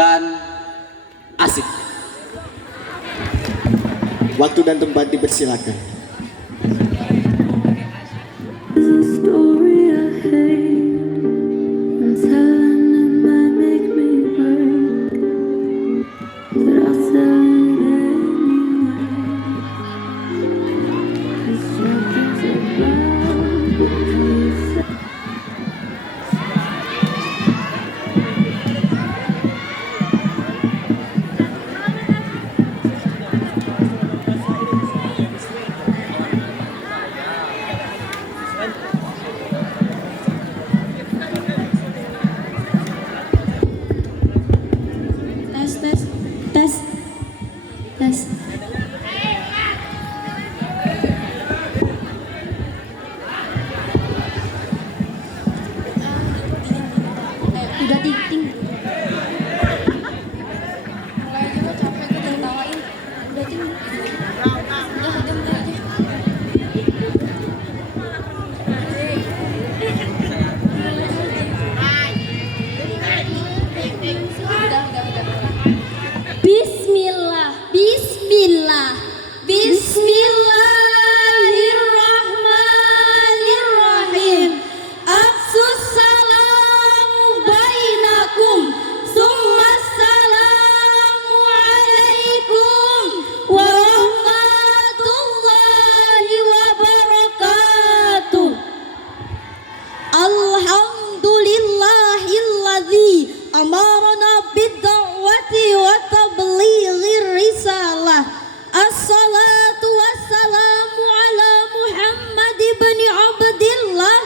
dan asik. Waktu dan tempat dipersilakan. Tes. Udah ting. Mulai juga capek gue tawain. Udah ting. Udah aja. Bismillahirrahmanirrahim. Afsus salamu bainakum. Summassalamu alaikum warahmatullahi wabarakatuh. Alhamdulillahilladzi amarna bid-da'wati wa tablighir risalah. Assalatu wassalamu ala Muhammad ibn Abdillah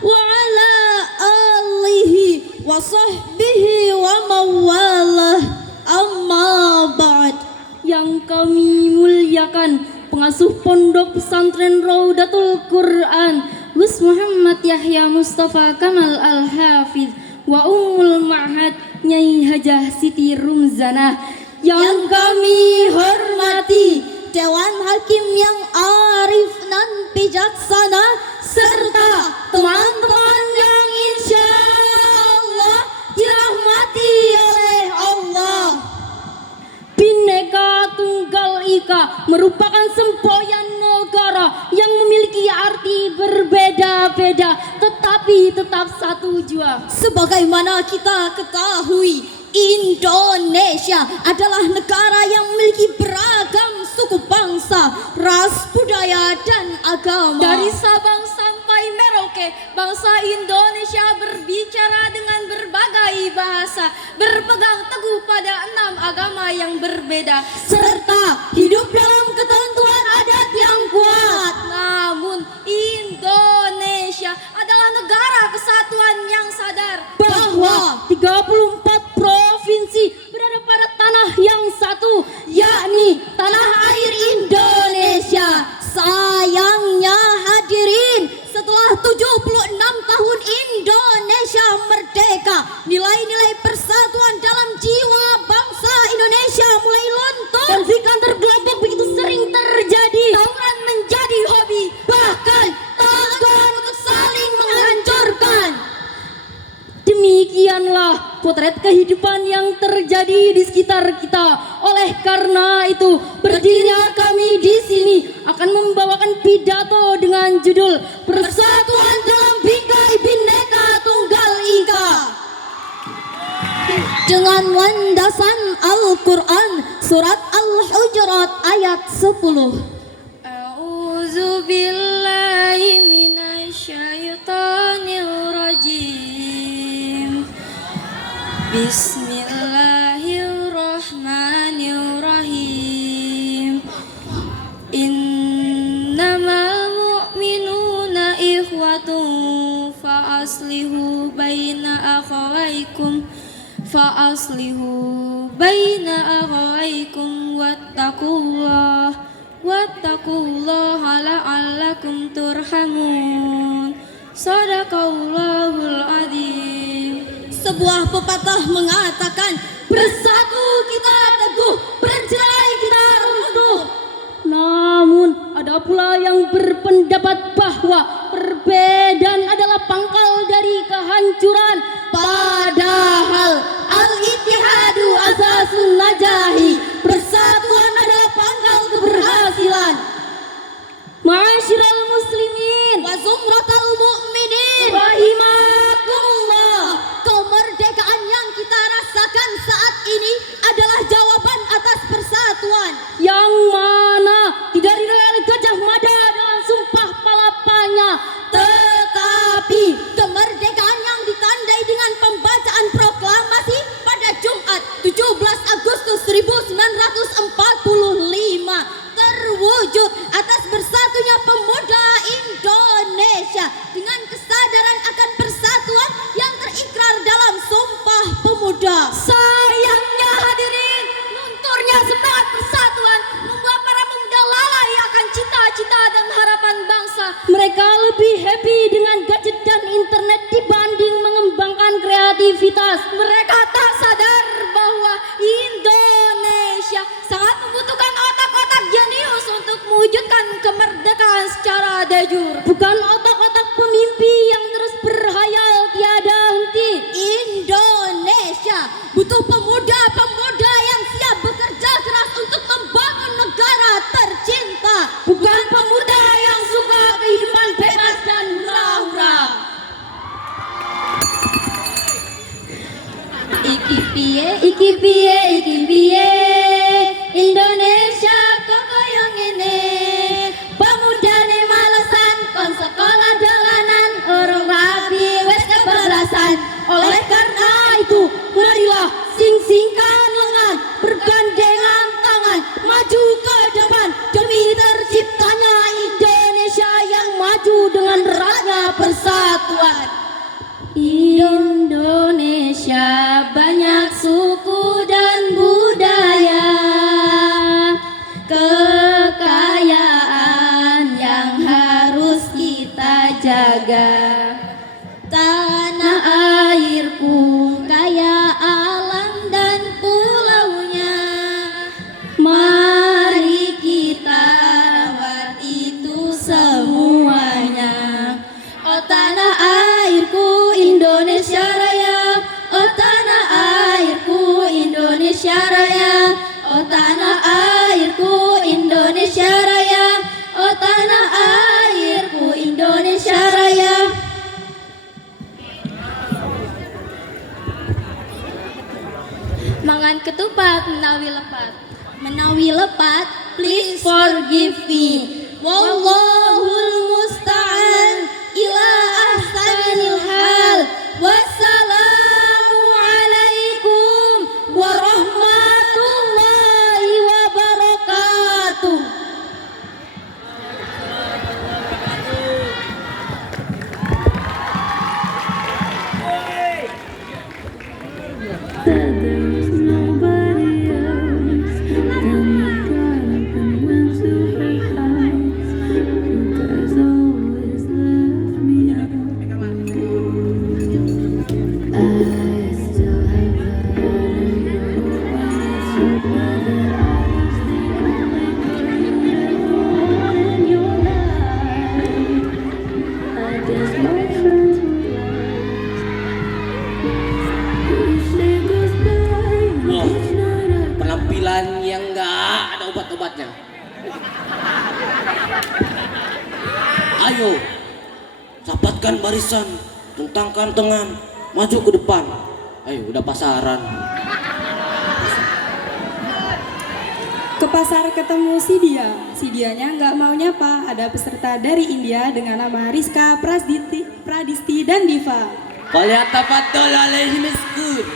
wa ala alihi wa sahbihi wa mawalah. Amma ba'd. Yang kami muliakan pengasuh pondok pesantren Raudatul Quran Gus Muhammad Yahya Mustafa Kamal Al-Hafidh wa Ummul Ma'had Nyai Hajah Siti Rumzanah. Yang kami hormati Dewan Hakim yang arif dan bijaksana, serta teman-teman yang insya Allah dirahmati oleh Allah. Bhinneka Tunggal Ika merupakan semboyan negara yang memiliki arti berbeda-beda tetapi tetap satu jua. Sebagaimana kita ketahui, Indonesia adalah negara yang memiliki beragam suku bangsa, ras, budaya, dan agama. Dari Sabang sampai Merauke, bangsa Indonesia berbicara dengan berbagai bahasa, berpegang teguh pada 6 agama yang berbeda, serta hidup dalam ketentuan adat yang kuat. Namun Indonesia adalah negara kesatuan yang sadar bahwa 34 provinsi berada pada tanah yang satu, yakni tanah air Indonesia. Sayangnya hadirin, setelah 76 tahun Indonesia merdeka, nilai-nilai persatuan dalam jiwa bangsa Indonesia mulai luntur. Konflik antar kelompok begitu sering terjadi. Tawuran menjadi hobi, bahkan takut untuk saling menghancurkan. Demikianlah potret kehidupan yang terjadi di sekitar kita. Oleh karena itu, berdirinya kami di sini akan membawakan pidato dengan judul Persatuan dalam Bingkai Bhinneka Tunggal Ika. Dengan landasan Al-Quran surat Al-Hujurat ayat 10. A'udzu billahi minasyaitonir rajim. Bismillahirrahmanirrahim. Innamal mu'minuna ikhwatun fa'aslihu baina akhawaykum wattaqullaha la'allakum turhamun. Shadaqallahul adzim. Sebuah pepatah mengatakan, bersatu kita teguh, bercerai kita runtuh. Namun ada pula yang berpendapat bahwa perbedaan adalah pangkal dari kehancuran. Padahal al-ittihadu Mereka lebih happy dengan gadget dan internet dibanding mengembangkan kreativitas. Mereka tak sadar bahwa Indonesia sangat membutuhkan otak-otak jenius untuk mewujudkan kemerdekaan secara de jure. Bukan otak-otak pemimpi yang terus berhayal tiada henti. Indonesia butuh pemuda-pemuda yang siap bekerja keras untuk membangun negara tercinta. Bukan pemuda yang suka kehidupan bebas dan hura-hura. Iki piye Indonesia kok koyo ngene. Pemudane malesan kon sekolah dolanan urung rapi wis kebablasan. Oleh karena itu, marilah sing-singkan lengan, bergandengan tangan, maju ke depan demi terciptanya Indonesia yang maju dengan eratnya persatuan. Indonesia banyak suku dan budaya, kekayaan yang harus kita jaga. Tanah airku kaya alam dan pulaunya, mari kita rawat itu semuanya. Oh tanah airku Indonesia Raya, oh tanah airku Indonesia Raya, oh tanah airku Indonesia Raya, oh tanah airku Indonesia Raya. Mangan ketupat menawi lepat please forgive me. Wallahul musta'an ila ahsanil hal. Wassalamu alaikum warahmatullahi wabarakatuh. Wah, penampilan yang nggak ada obat-obatnya. Ayo, rapatkan barisan, tentangkan tangan, maju ke depan. Ayo, udah pasaran. Ke pasar ketemu si dianya nggak mau nyapa. Ada peserta dari India dengan nama Rizka Pradisti dan Diva. Falyatafaddal alaihi miskur.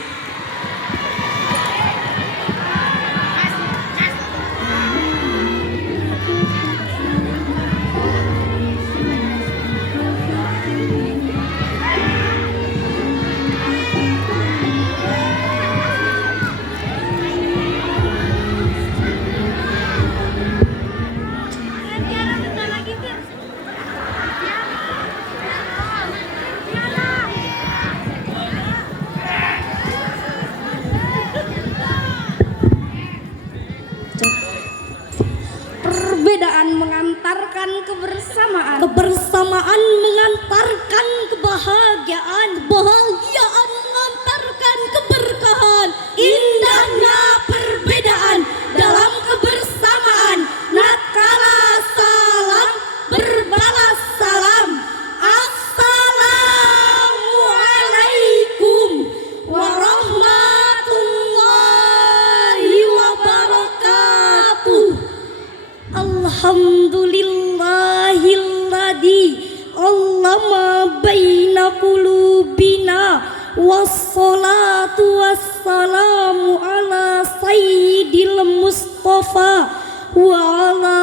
Perbedaan mengantarkan kebersamaan. Kebersamaan mengantarkan kebahagiaan. Kebahagiaan mengantarkan keberkahan. Indahnya perbedaan dalam kebersamaan. Natkala salam berbalas salam. Assalamualaikum warahmatullahi wabarakatuh. Alhamdulillahilladzi allama baina qulubina wassalatu wassalamu ala sayyidil mustafa wa ala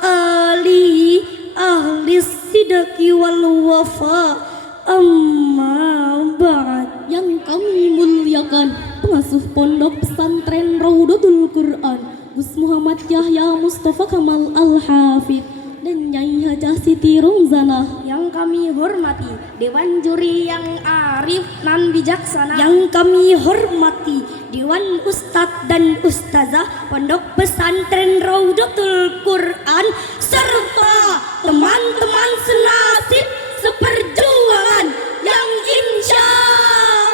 alihi ahli sidqi wal wafa. Amma ba'd. Yang kami muliakan pengasuh pondok pesantren Raudatul Quran Gus Muhammad Yahya Mustafa Kamal Al-Hafidh, dan Nyai Hajah Siti Rumzana. Yang kami hormati Dewan Juri yang arif nan bijaksana. Yang kami hormati Dewan Ustadz dan Ustazah Pondok Pesantren Raudatul Quran serta teman-teman senasib seperjuangan yang insya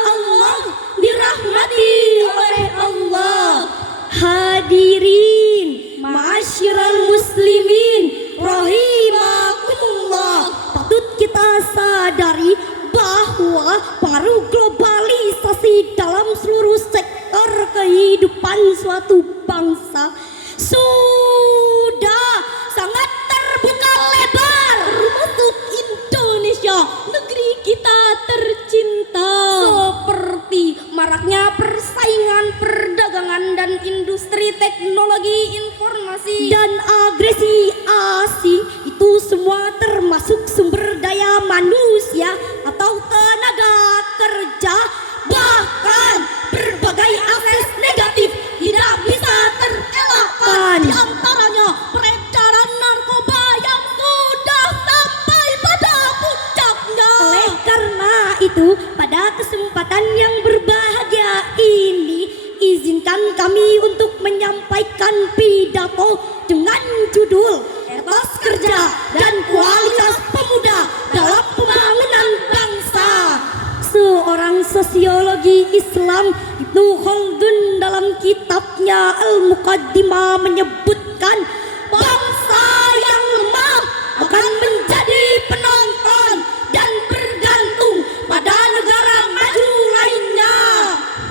Allah dirahmati oleh Allah. Hadirin ma'asyiral muslimin rahimakumullah, patut kita sadari bahwa pengaruh globalisasi dalam seluruh sektor kehidupan suatu bangsa sudah sangat terbuka lebar, termasuk Indonesia, negeri kita tercinta. Seperti maraknya persaingan perdagangan dan industri teknologi informasi Dan agresi asing itu semua termasuk sumber daya manusia atau tenaga kerja, bahkan berbagai akses negatif tidak bisa terelakkan. Di antaranya peredaran narkoba yang sudah sampai pada puncaknya. Oleh karena itu, pada kesempatan yang berbahagia ini, izinkan kami untuk menyampaikan pidato dengan judul Etos Kerja dan Kualitas Pemuda dalam Pembangunan Bangsa. Seorang sosiologi Islam, Ibnu Khaldun, dalam kitabnya Al-Muqaddimah menyebutkan bangsa yang lemah akan menjadi penonton dan bergantung pada negara maju lainnya.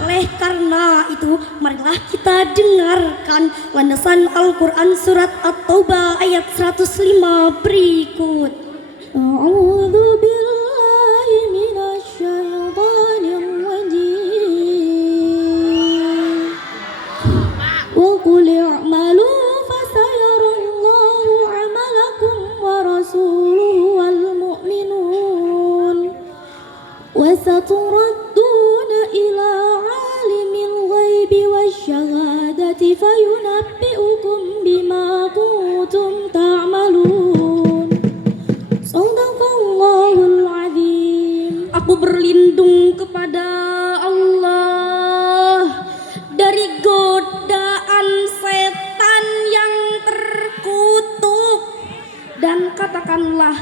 Oleh karena itu, marilah kita dengarkan landasan Al-Quran surat At-Taubah ayat 105 berikut. A'udzu billahi minasyaitonir rajim. Wa qul i'malu fasayarallahu 'amalakum wa rasuluhu wal mu'minun wa saturadduna ila 'alimil ghaibi wasyahadati fayunabbi'ukum bima kuntum ta'malun. Shadaqallahul azim. Aku berlindung kepada Allah dari godaan setan yang terkutuk, dan katakanlah,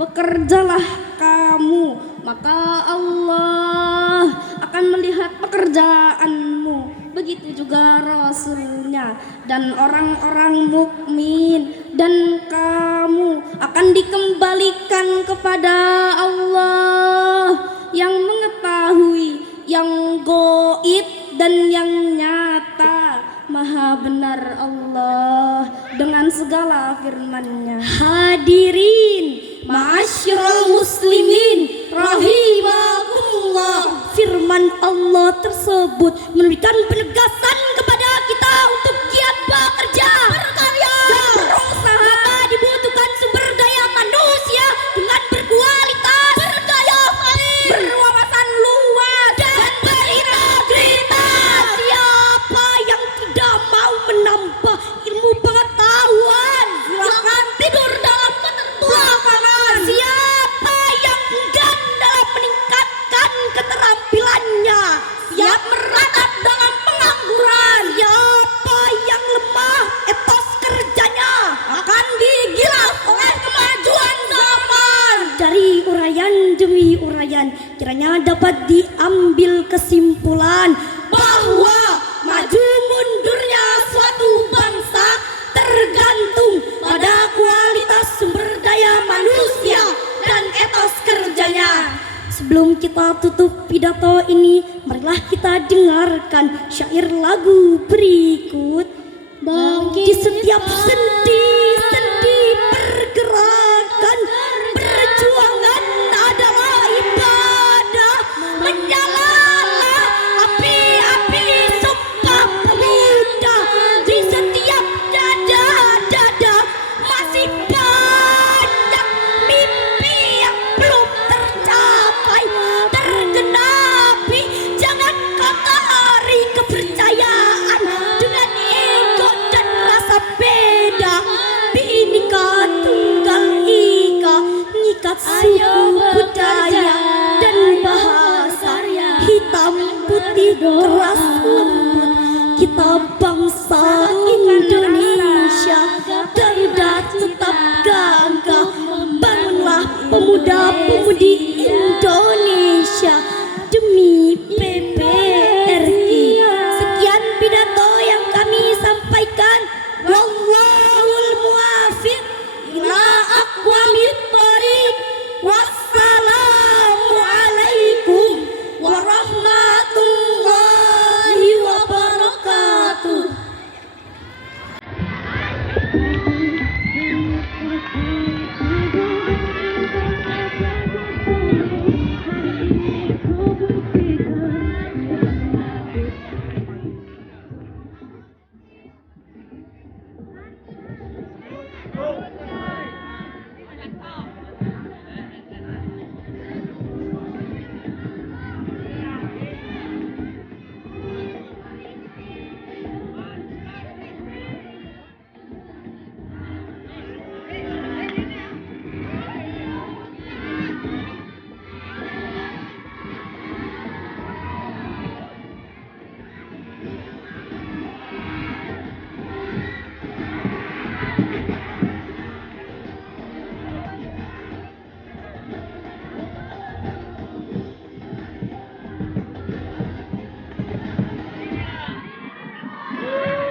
bekerjalah kamu, maka Allah akan melihat pekerjaanmu. Begitu juga Rasulnya dan orang-orang mukmin, dan kamu akan dikembalikan kepada Allah yang mengetahui yang goib dan yang nyata. Maha benar Allah dengan segala firman-Nya. Hadirin ma'asyiral muslimin rahimakumullah, firman Allah tersebut memberikan penegasan kepada kita untuk giat bekerja, berkarya, dan berusaha. Maka dibutuhkan sumber daya manusia dengan berkualitas, berdaya saing, berwawasan luas, dan berintegritas. Siapa yang tidak mau menambah ilmu pengetahuan, silakan tidur dalam keterbelakangan. Siapa yang enggan dalam meningkatkan keterampilannya, siap meratap dalam pengangguran. Siapa yang lemah etos kerjanya akan digilas oleh kemajuan zaman. Dari uraian demi uraian, kiranya dapat diambil kesimpulan bahwa maju mundurnya suatu bangsa tergantung pada kualitas sumber daya manusia dan etos kerjanya. Sebelum kita tutup pidato ini, marilah kita dengarkan syair lagu berikut. Di setiap sendi-sendi pergerakan, perjuangan adalah ibadah. Menyalalah api-api sumpah pemuda. Di setiap dada-dada masih banyak mimpi yang belum tercapai, tergenapi. Jangan kotori kepercayaan dengan ego dan rasa beda. Angkat suku, budaya, dan bahasa. Hitam putih keras lembut, kita bangsa Indonesia. Garuda tetap gagah, bangunlah pemuda-pemudi Indonesia demi PPRI. Sekian pidato yang kami sampaikan. Wallahul muwaffiq ila aqwamit thoriq. Wassalamualaikum warahmatullahi wabarakatuh.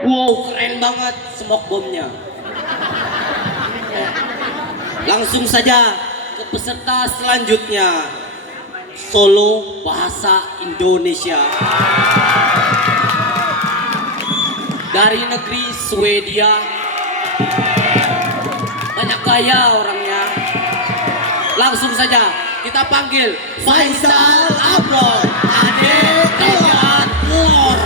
Wow, keren banget smoke bombnya. Langsung saja ke peserta selanjutnya. Solo bahasa Indonesia. Dari negeri Swedia. Banyak gaya orangnya. Langsung saja kita panggil Faisal Abroad. Adik Riyad Lor.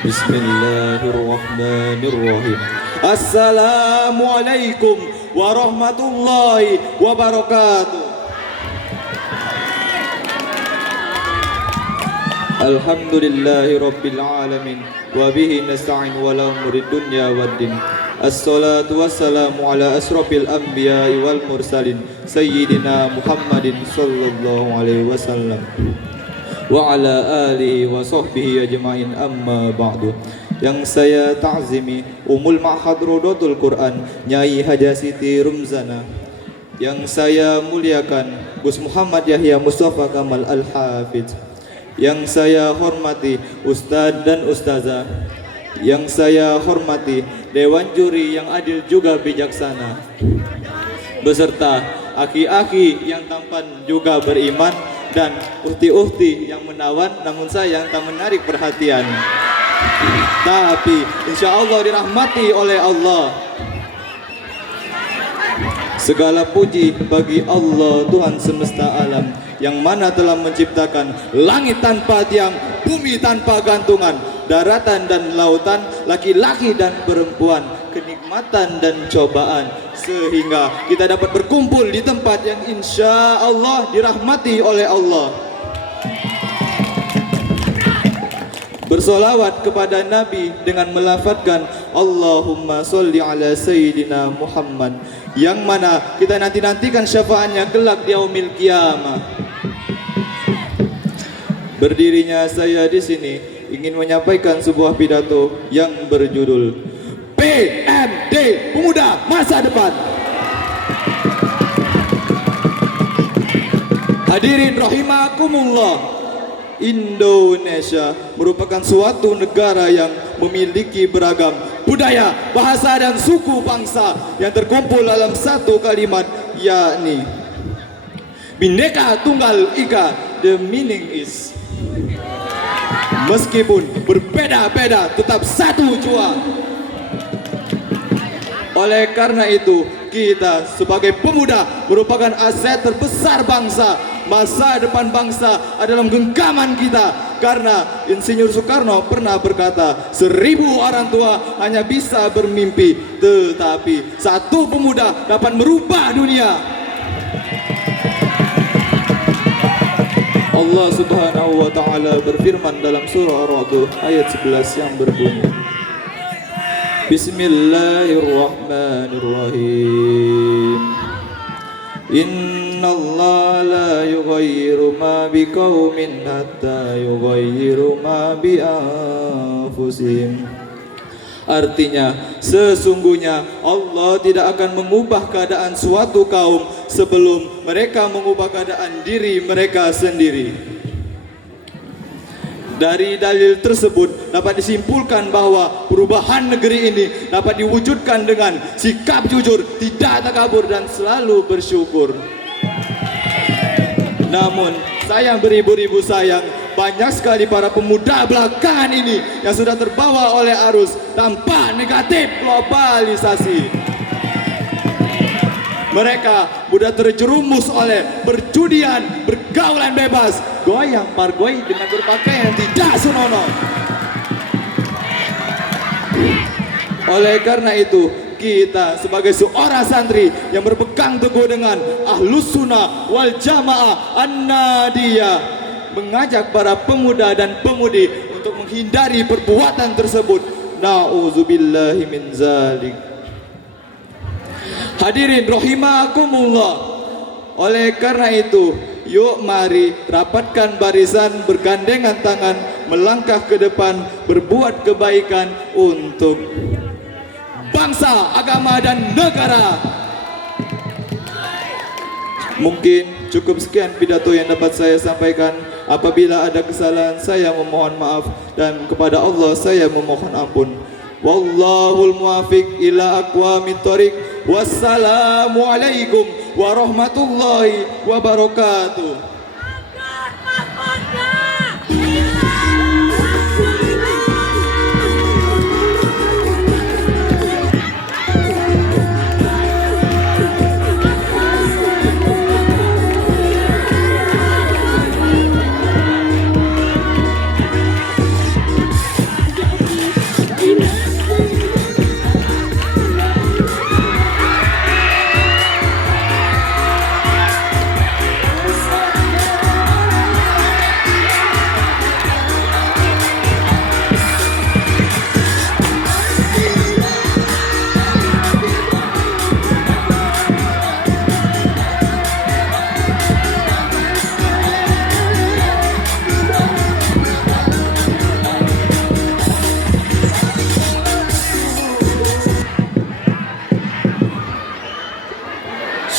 Bismillahirrahmanirrahim. Assalamualaikum warahmatullahi wabarakatuh. Alhamdulillahi rabbil alamin wa bihi nasta'in wala umurid dunya waddin. Assalatu wassalamu ala asrafil anbiya'i wal mursalin sayyidina Muhammadin sallallahu alaihi wasallam wa ala alihi wa sahbihi ajma'in, amma ba'du. Yang saya ta'zimi Umul Ma'had Rodotul Quran Nyai Haja Siti Rumzana. Yang saya muliakan Gus Muhammad Yahya Mustafa Kamal Al-Hafidz. Yang saya hormati Ustadz dan Ustazah. Yang saya hormati Dewan Juri yang adil juga bijaksana, beserta aki-aki yang tampan juga beriman, dan uhti-uhti yang menawan namun sayang tak menarik perhatian, tapi insya Allah dirahmati oleh Allah. Segala puji bagi Allah Tuhan semesta alam, yang mana telah menciptakan langit tanpa tiang, bumi tanpa gantungan, daratan dan lautan, laki-laki dan perempuan, kenikmatan dan cobaan, sehingga kita dapat berkumpul di tempat yang insya Allah dirahmati oleh Allah. Bersolawat kepada Nabi dengan melafadzkan Allahumma sholli ala Sayyidina Muhammad, yang mana kita nanti-nantikan syafaatnya kelak di yaumil qiyamah. Berdirinya saya di sini ingin menyampaikan sebuah pidato yang berjudul PMD, Pemuda Masa Depan. Hadirin rahimakumullah, Indonesia merupakan suatu negara yang memiliki beragam budaya, bahasa dan suku bangsa yang terkumpul dalam satu kalimat, yakni Bhinneka Tunggal Ika. The meaning is, meskipun berbeda-beda tetap satu jua. Oleh karena itu, kita sebagai pemuda merupakan aset terbesar bangsa. Masa depan bangsa adalah genggaman kita. Karena Insinyur Soekarno pernah berkata, 1000 orang tua hanya bisa bermimpi, tetapi satu pemuda dapat merubah dunia. Allah Subhanahu wa taala berfirman dalam surah Ar-Ra'd ayat 11 yang berbunyi, Bismillahirrahmanirrahim. Innallaha la yughayyiru ma biqaumin hatta yughayyiru ma bi anfusihim. Artinya, sesungguhnya Allah tidak akan mengubah keadaan suatu kaum sebelum mereka mengubah keadaan diri mereka sendiri. Dari dalil tersebut dapat disimpulkan bahwa perubahan negeri ini dapat diwujudkan dengan sikap jujur, tidak takabur dan selalu bersyukur. Namun sayang beribu-ribu sayang, banyak sekali para pemuda belakangan ini yang sudah terbawa oleh arus dampak negatif globalisasi. Mereka mudah terjerumus oleh perjudian, pergaulan bebas, goyang pargoy dengan berpakaian tidak senonoh. Oleh karena itu, kita sebagai seorang santri yang berpegang teguh dengan Ahlus Sunnah wal Jamaah An-Nadiyah mengajak para pemuda dan pemudi untuk menghindari perbuatan tersebut. Na'udzubillahi min zalik. Hadirin rahimakumullah. Oleh karena itu, yuk mari rapatkan barisan, bergandengan tangan, melangkah ke depan, berbuat kebaikan untuk bangsa, agama dan negara. Mungkin cukup sekian pidato yang dapat saya sampaikan. Apabila ada kesalahan, saya memohon maaf, dan kepada Allah saya memohon ampun. Wallahul muwafiq ila aqwamit thoriq. Wassalamualaikum warahmatullahi wabarakatuh.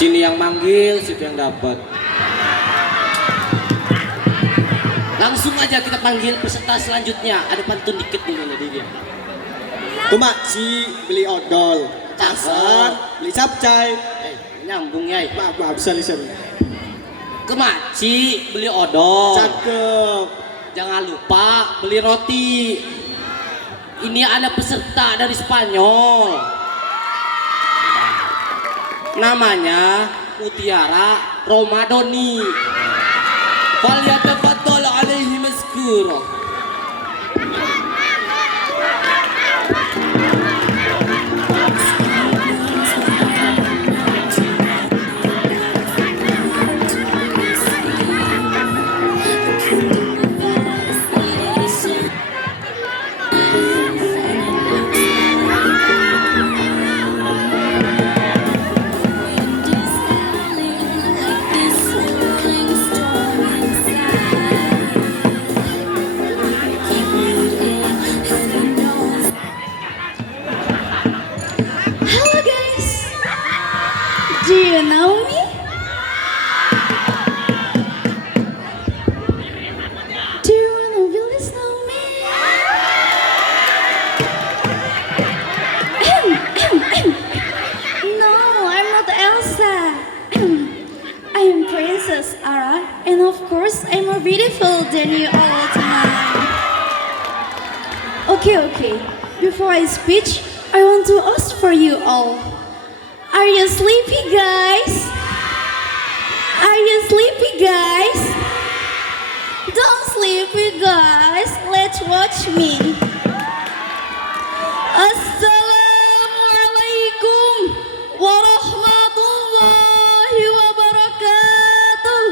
Sini yang manggil, situ yang dapat. Langsung aja kita panggil peserta selanjutnya. Ada pantun dikit dulu nih dia. Tumak si beli odol, pasar beli capcay. Nyambung ya. Maaf, sorry. Kemaci beli odol. Cakep. Jangan lupa beli roti. Ini ada peserta dari Spanyol. Namanya Mutiara Romadoni. Falyatafaddal alaihi mazkura. Do you know me? Do you wanna really know me? No, I'm not Elsa. I am Princess Ara, and of course, I'm more beautiful than you all tonight. Okay. Before I speak, I want to ask for you all. Are you sleepy, guys? Are you sleepy, guys? Don't sleepy, guys. watch me. Assalamualaikum warahmatullahi wabarakatuh.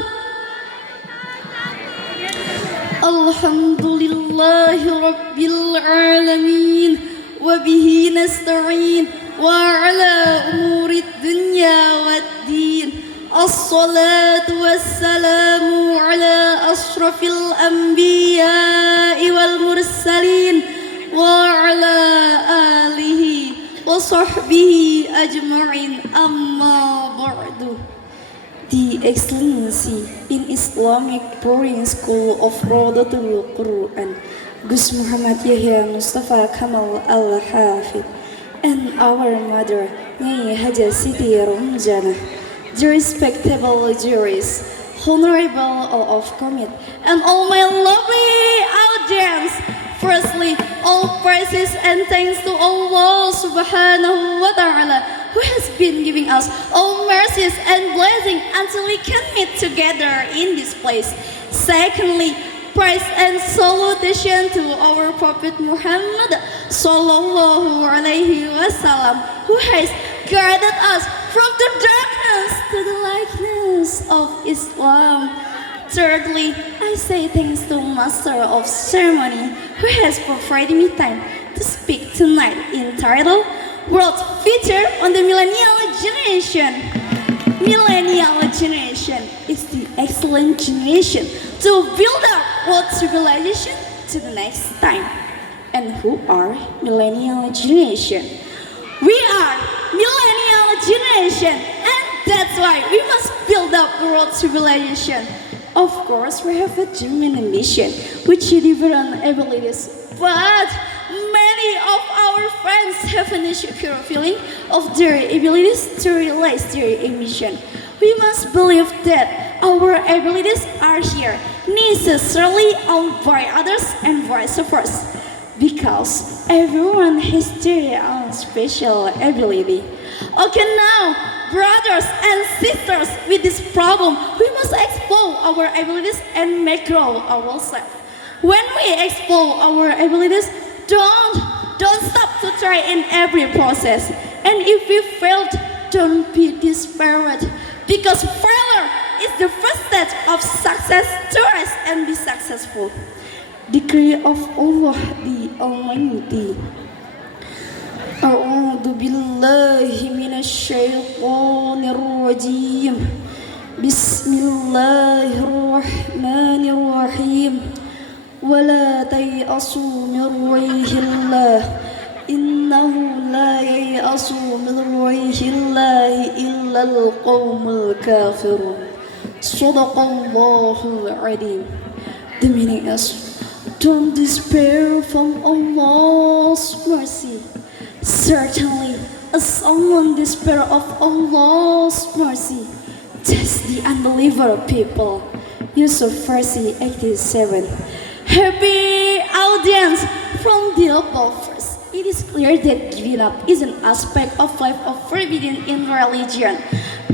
Alhamdulillahi rabbil alamin. Wabihi nasta'in wa ala umurid dunya waddin. As-salatu wassalamu ala ashrafil anbiya'i wal mursalin wa ala alihi wa sahbihi ajma'in, amma ba'du. The Excellency in Islamic Boarding School of Rodatul Quran, Gus Muhammad Yahya Mustafa Kamal Al-Hafid, and our mother, Nyai Haja Siti Ramjana, the respectable juries, honorable all of commit, and all my lovely audience. Firstly, all praises and thanks to Allah Subhanahu wa Ta'ala, who has been giving us all mercies and blessing until we can meet together in this place. Secondly, praise and salutation to our Prophet Muhammad Sallallahu Alaihi Wasallam, who has guided us from the darkness to the lightness of Islam. Thirdly, I say thanks to Master of Ceremony, who has provided me time to speak tonight entitled World Feature on the Millennial Generation. Millennial generation is the excellent generation to build up world civilization to the next time. And who are millennial generation? We are millennial generation, and that's why we must build up world civilization. Of course, we have a dream and a mission, which is different abilities, but many of our friends have an insecure feeling of their abilities to realize their ambition. We must believe that our abilities are here, necessarily owned by others and vice versa, because everyone has their own special ability. Okay, now, brothers and sisters, with this problem, we must explore our abilities and make grow ourselves. When we explore our abilities, don't stop to try in every process. And if we failed, don't be despaired, because failure is the first step of success to rise and be successful. Decree of Allah the Almighty. A'udzu billahi minasyaitonir rajim. Bismillahirrahmanirrahim. Wala tayasu min ruhillah. Innahu la yayasu min ruhillah illa al-qawmul kafirun. Sadaqallahul azim. The meaning is, don't despair from Allah's mercy. Certainly, as someone despair of Allah's mercy, that's the unbeliever people. Yusuf verse 87. Happy audience from the above verse. It is clear that giving up is an aspect of life of forbidden in religion,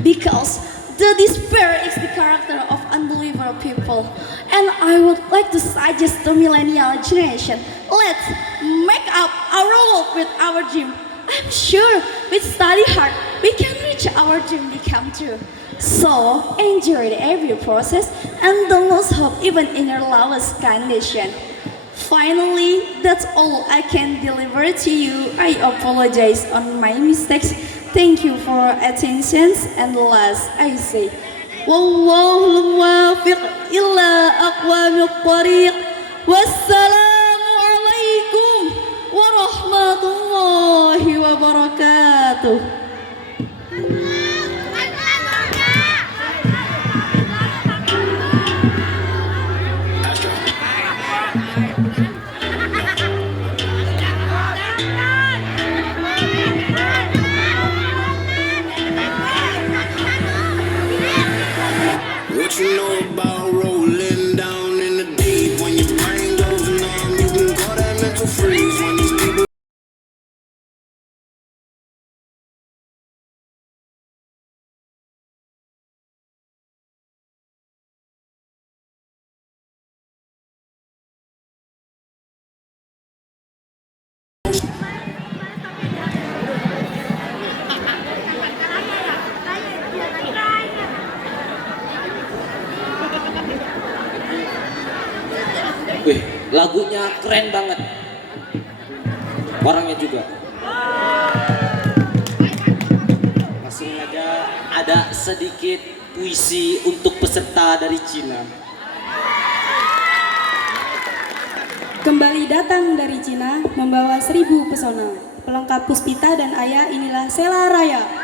because the despair is the character of unbeliever people. And I would like to suggest the millennial generation, let's make up our world with our dream. I'm sure with study hard, we can reach our dream become true. So enjoy every process and don't lose hope even in your lowest condition. Finally, that's all I can deliver to you. I apologize on my mistakes. Thank you for attention. And last, I say, Wallahu muwafiq illa aqwamit tariq. Wassalamu alaikum warahmatullahi wabarakatuh. What you know about Wih, lagunya keren banget. Orangnya juga. Langsung aja ada sedikit puisi untuk peserta dari Cina. Kembali datang dari Cina membawa 1000 pesona. Pelengkap Puspita dan Ayah, inilah Sela Raya.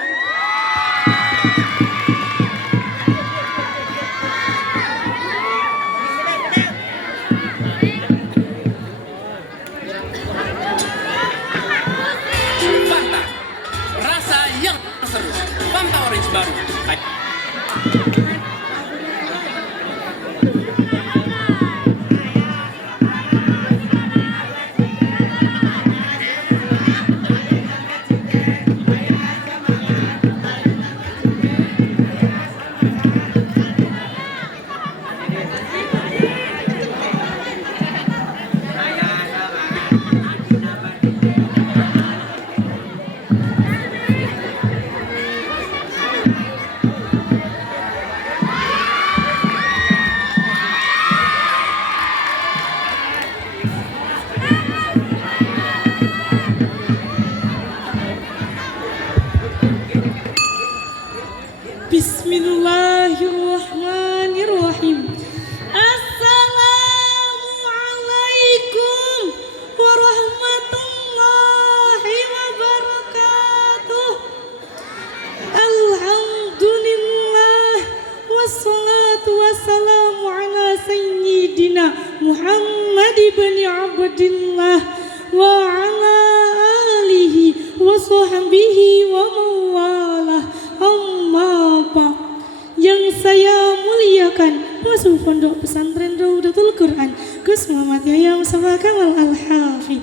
Fanta, rasa yang seru. Fanta Orange baru. Bismillahirrahmanirrahim. Assalamualaikum warahmatullahi wabarakatuh. Alhamdulillah wassalatu wassalamu ala sayyidina Muhammad ibn Abdillah wa ala alihi wa sahbihi wa mawalah. Amma ba'd. Yang saya muliakan musuh pondok pesantren Raudatul Quran Gus Muhammad Yahya Mustafa Kamal Al-Hafidh.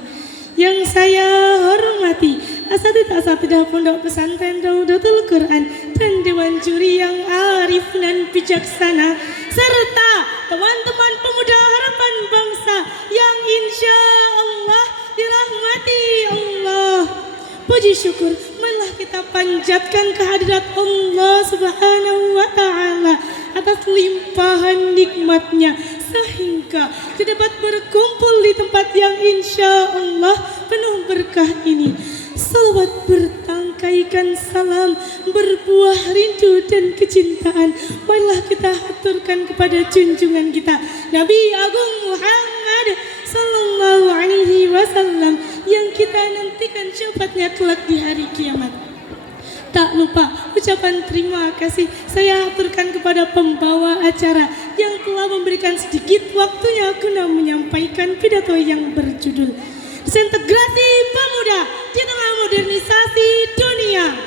Yang saya hormati asatidah pondok pesantren Raudatul Quran dan dewan juri yang arif dan bijaksana, serta teman-teman pemuda harapan bangsa yang insya Allah dirahmati Allah. Puji syukur marilah kita panjatkan kehadirat Allah Subhanahu wa Ta'ala atas limpahan nikmatnya sehingga kita dapat berkumpul di tempat yang insya Allah penuh berkah ini. Salawat bertangkaikan salam berbuah rindu dan kecintaan marilah kita aturkan kepada junjungan kita Nabi Agung Muhammad Sallallahu Alaihi Wasallam yang kita nantikan syafaatnya kelak di hari kiamat. Tak lupa ucapan terima kasih saya aturkan kepada pembawa acara yang telah memberikan sedikit waktunya guna menyampaikan pidato yang berjudul Desintegrasi Pemuda di Tengah Modernisasi Dunia.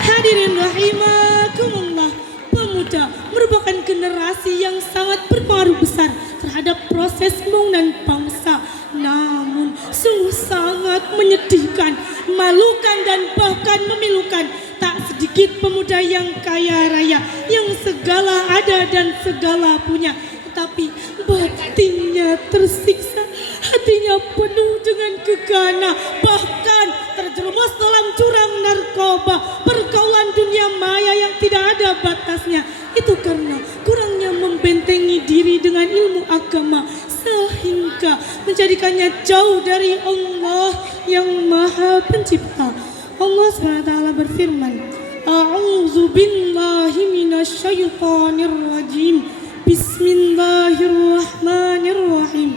Hadirin rahimakumullah, pemuda merupakan generasi yang sangat berpengaruh besar terhadap proses pembangunan bangsa. Namun sungguh sangat menyedihkan, memalukan dan bahkan memilukan. Tak sedikit pemuda yang kaya raya, yang segala ada dan segala punya, tetapi batinnya tersiksa, hatinya penuh dengan gegana, bahkan terjerumus dalam jurang narkoba, pergaulan dunia maya yang tidak ada batasnya. Itu karena kurangnya membentengi diri dengan ilmu agama, sehingga menjadikannya jauh dari Allah yang Maha Pencipta. Allah SWT berfirman, A'udzu billahi minasyaitonir rajim. Bismillahirrahmanirrahim.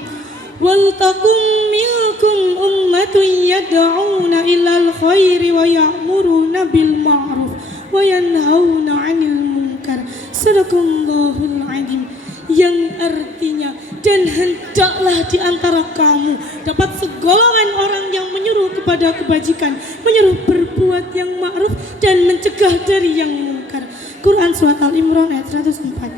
Wal takum minkum ummatun yad'una ilal khairi wa ya'muruna bil ma'ruf wa yanhauna 'anil munkar. Sadaqallahul 'azim. Yang artinya, dan hendaklah di antara kamu dapat segolongan orang yang menyuruh kepada kebajikan, menyuruh berbuat yang ma'ruf dan mencegah dari yang munkar. Quran Surat Al-Imran ayat 104.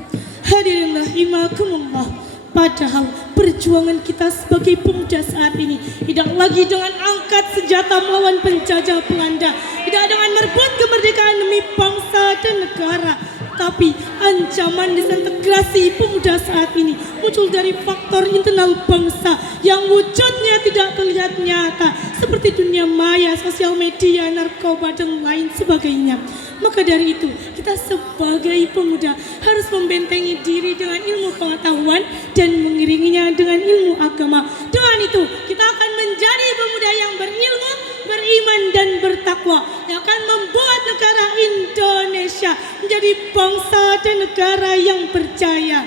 Hadirin rahimakumullah, padahal perjuangan kita sebagai pemuda saat ini tidak lagi dengan angkat senjata melawan penjajah Belanda, tidak dengan merebut kemerdekaan demi bangsa dan negara, tapi ancaman disintegrasi pemuda saat ini muncul dari faktor internal bangsa yang wujudnya tidak terlihat nyata, seperti dunia maya, sosial media, narkoba, dan lain sebagainya. Maka dari itu, kita sebagai pemuda harus membentengi diri dengan ilmu pengetahuan dan mengiringinya dengan ilmu agama. Dengan itu kita akan menjadi pemuda yang berilmu, beriman dan bertakwa, yang akan membuat negara Indonesia menjadi bangsa dan negara yang berjaya.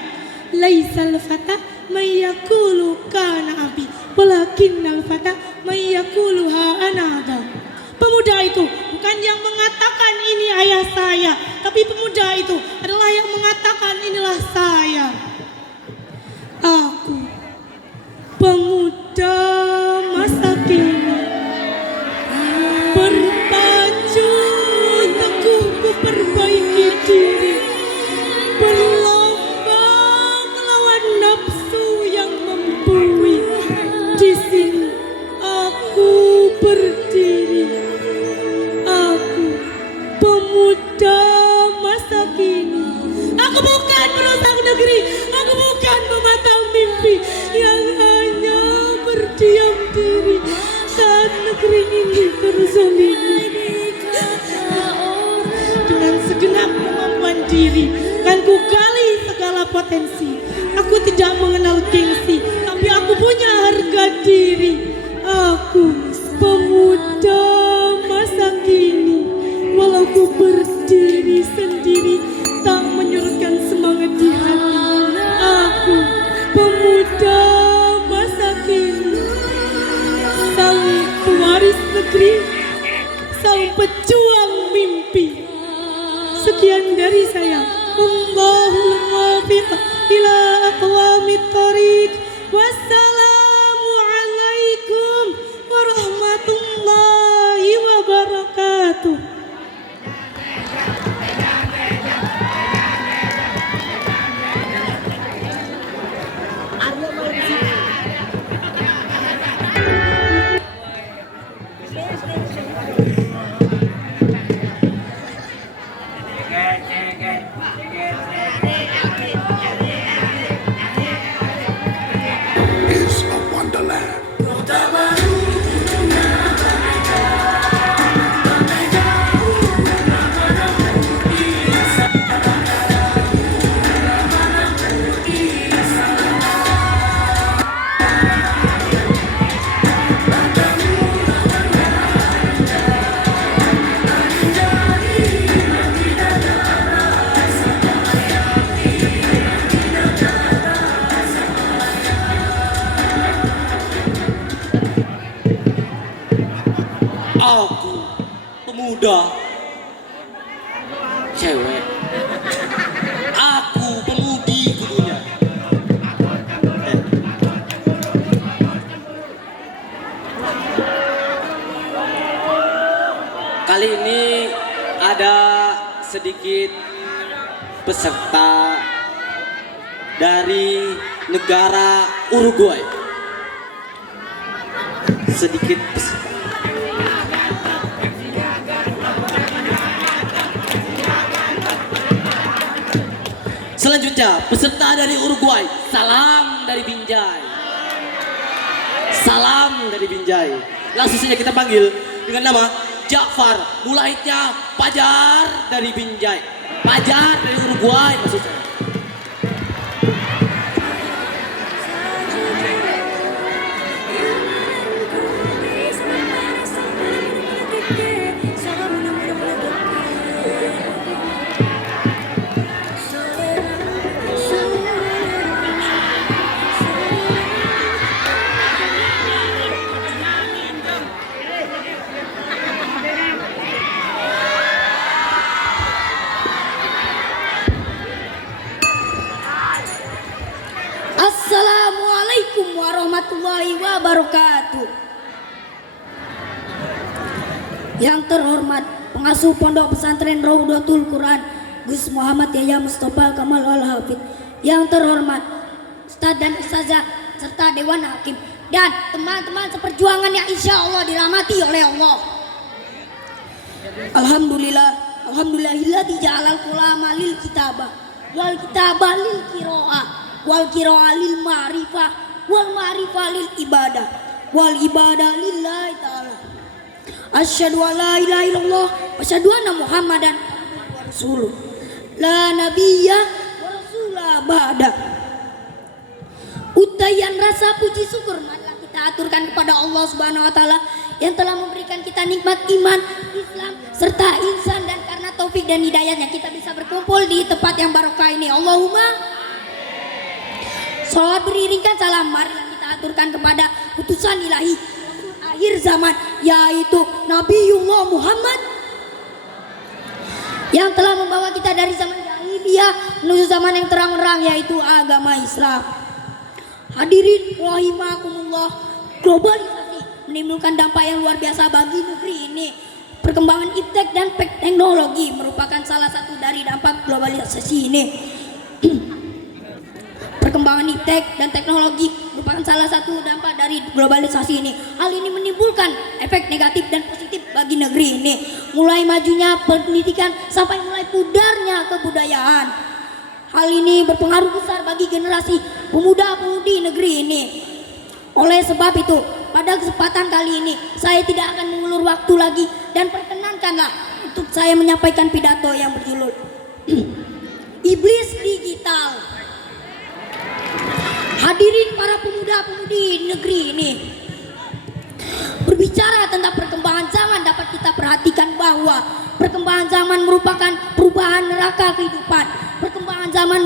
Laisal fata mayyakulu kana abi walakinnal fata mayyakulu ha anada. Pemuda itu bukan yang mengatakan ini ayah saya, tapi pemuda itu adalah yang mengatakan inilah saya. Aku pemuda masa kini, berpacu teguh memperbaiki diri, berlomba melawan nafsu yang membuih. Di sini aku berdiri, aku pemuda masa kini. Aku bukan merusak negeri, aku bukan mematang mimpi yang hanya berdiam diri saat negeri ini terzalimi. Dengan segenap kemampuan diri kan ku gali segala potensi. Aku tidak mengenal gengsi, tapi aku punya harga diri. Aku pemuda masa kini, walau ku berdiri sendiri tak menyurutkan semangat di hati. Aku pemuda masa kini, sang pewaris negeri, sang pejuang mimpi. Sekian dari saya. Allahul muwaffiq ila aqwamit thoriq. Wassalamu alaikum warahmatullahi wabarakatuh. Is a wonderland. Aku pemuda cewek, aku pemudi kudunya. Kali ini ada sedikit peserta dari negara Uruguay. Sedikit peserta. Selanjutnya peserta dari Uruguay, salam dari Binjai. Salam dari Binjai. Langsung saja kita panggil dengan nama Ja'far, mulainya Pajar dari Binjai. Pajar dari Uruguay maksud saya. Assalamualaikum warahmatullahi wabarakatuh. Yang terhormat pengasuh Pondok Pesantren Raudatul Quran Gus Muhammad Yahya Mustafa Kamal Al-Hafidh. Yang terhormat Ustadz dan Ustazah serta Dewan Hakim dan teman-teman seperjuangan yang insya Allah dirahmati oleh Allah. Alhamdulillahilladzi ja'alal qulama lil kitabah wal kitabah lil qiraah wal qiraah lil ma'rifah wal ma'rifah lil ibadah wal ibadah lillahi ta'ala. Asyhadu an la ilaha illallah wa asyhadu anna Muhammadan rasulullah. La nabiyya wa rasulah ba'da. untayan rasa puji syukur marilah kita aturkan kepada Allah Subhanahu wa taala yang telah memberikan kita nikmat iman, Islam serta ihsan, dan karena taufik dan hidayahnya kita bisa berkumpul di tempat yang barokah ini. Allahumma sholawat beriringkan salam marilah kita aturkan kepada utusan ilahi Rasul akhir zaman yaitu Nabiullah Muhammad yang telah membawa kita dari zaman jahiliyah menuju zaman yang terang-terang yaitu agama Islam. Hadirin rahimakumullah, globalisasi menimbulkan dampak yang luar biasa bagi negeri ini. Perkembangan iptek dan teknologi merupakan salah satu dari dampak globalisasi ini. Perkembangan iptek dan teknologi merupakan salah satu dampak dari globalisasi ini. Hal ini menimbulkan efek negatif dan positif bagi negeri ini. Mulai majunya pendidikan sampai mulai pudarnya kebudayaan. Hal ini berpengaruh besar bagi generasi pemuda-pemudi negeri ini. Oleh sebab itu, pada kesempatan kali ini saya tidak akan mengulur waktu lagi dan perkenankanlah untuk saya menyampaikan pidato yang berjudul Iblis Digital. Hadirin para pemuda-pemudi negeri ini, berbicara tentang perkembangan zaman dapat kita perhatikan bahwa perkembangan zaman merupakan perubahan neraka kehidupan. Perkembangan zaman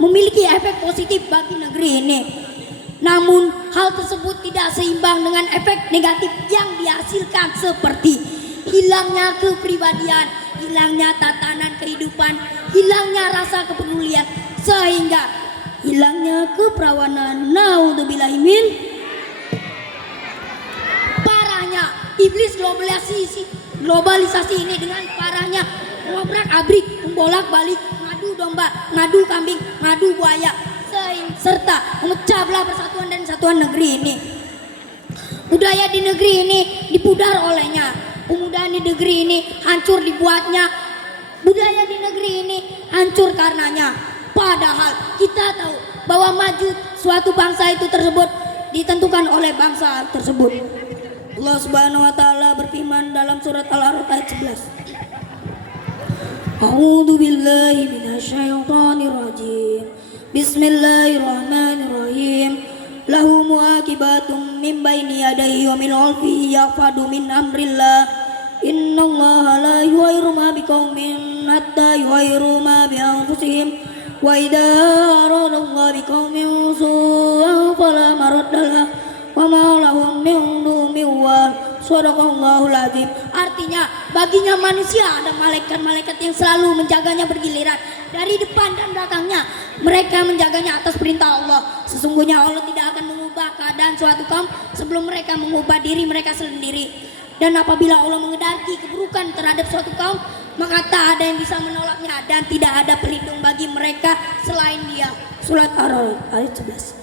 memiliki efek positif bagi negeri ini. Namun hal tersebut tidak seimbang dengan efek negatif yang dihasilkan seperti hilangnya kepribadian, hilangnya tatanan kehidupan, hilangnya rasa kepedulian, sehingga hilangnya keperawanan. Naudzubillahi min. Parahnya iblis globalisasi ini dengan parahnya mengobrak-abrik, membolak-balik, ngadu domba, ngadu kambing, ngadu buaya, serta memecah belah persatuan dan satuan negeri ini. Budaya di negeri ini dipudar olehnya. Pemuda di negeri ini hancur dibuatnya. Budaya di negeri ini hancur karenanya. Padahal kita tahu bahwa maju suatu bangsa itu tersebut ditentukan oleh bangsa tersebut. Allah Subhanahu wa taala berfirman dalam surat Al-A'raf ayat 11. A'udzu billahi minasyaitonir rajim. Bismillahirrahmanirrahim. Lahu muaqibatum min baini yadayhi wa min khalfihi yahfadu min amrillah. Innallaha la yughayyiru ma biqaumin hatta yughayyiru ma bi anfusihim. Wa idza aradallahu biqaumin su'an fala maraddalah wa ma lahum min dunihi wal. Shadaqallahul azim. Artinya baginya manusia ada malaikat-malaikat yang selalu menjaganya bergiliran dari depan dan belakangnya. Mereka menjaganya atas perintah Allah. Sesungguhnya Allah tidak akan mengubah keadaan suatu kaum sebelum mereka mengubah diri mereka sendiri. Dan apabila Allah mengendaki keburukan terhadap suatu kaum, maka tak ada yang bisa menolaknya dan tidak ada pelindung bagi mereka selain Dia. Surat Ar-Ra'd ayat 11.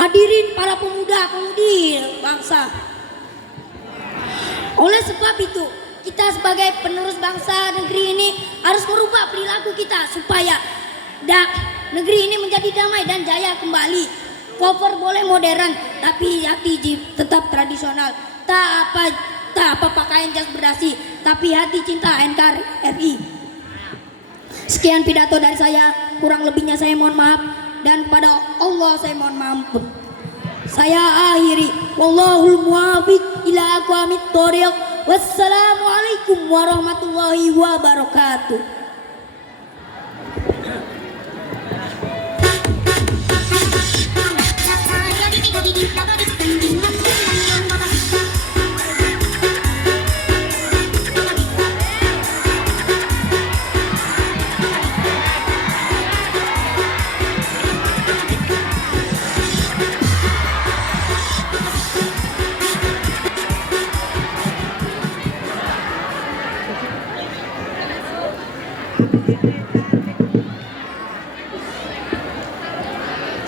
Hadirin para pemuda-pemudi bangsa. Oleh sebab itu, kita sebagai penerus bangsa negeri ini harus merubah perilaku kita supaya negeri ini menjadi damai dan jaya kembali. Cover boleh modern, tapi hati tetap tradisional. Tak apa pakaian jas berdasi, tapi hati cinta NKRI. Sekian pidato dari saya, kurang lebihnya saya mohon maaf, dan kepada Allah saya mohon maaf. Saya akhiri, wallahul muwaffiq ila aqwamit thoriq. Wassalamualaikum warahmatullahi wabarakatuh.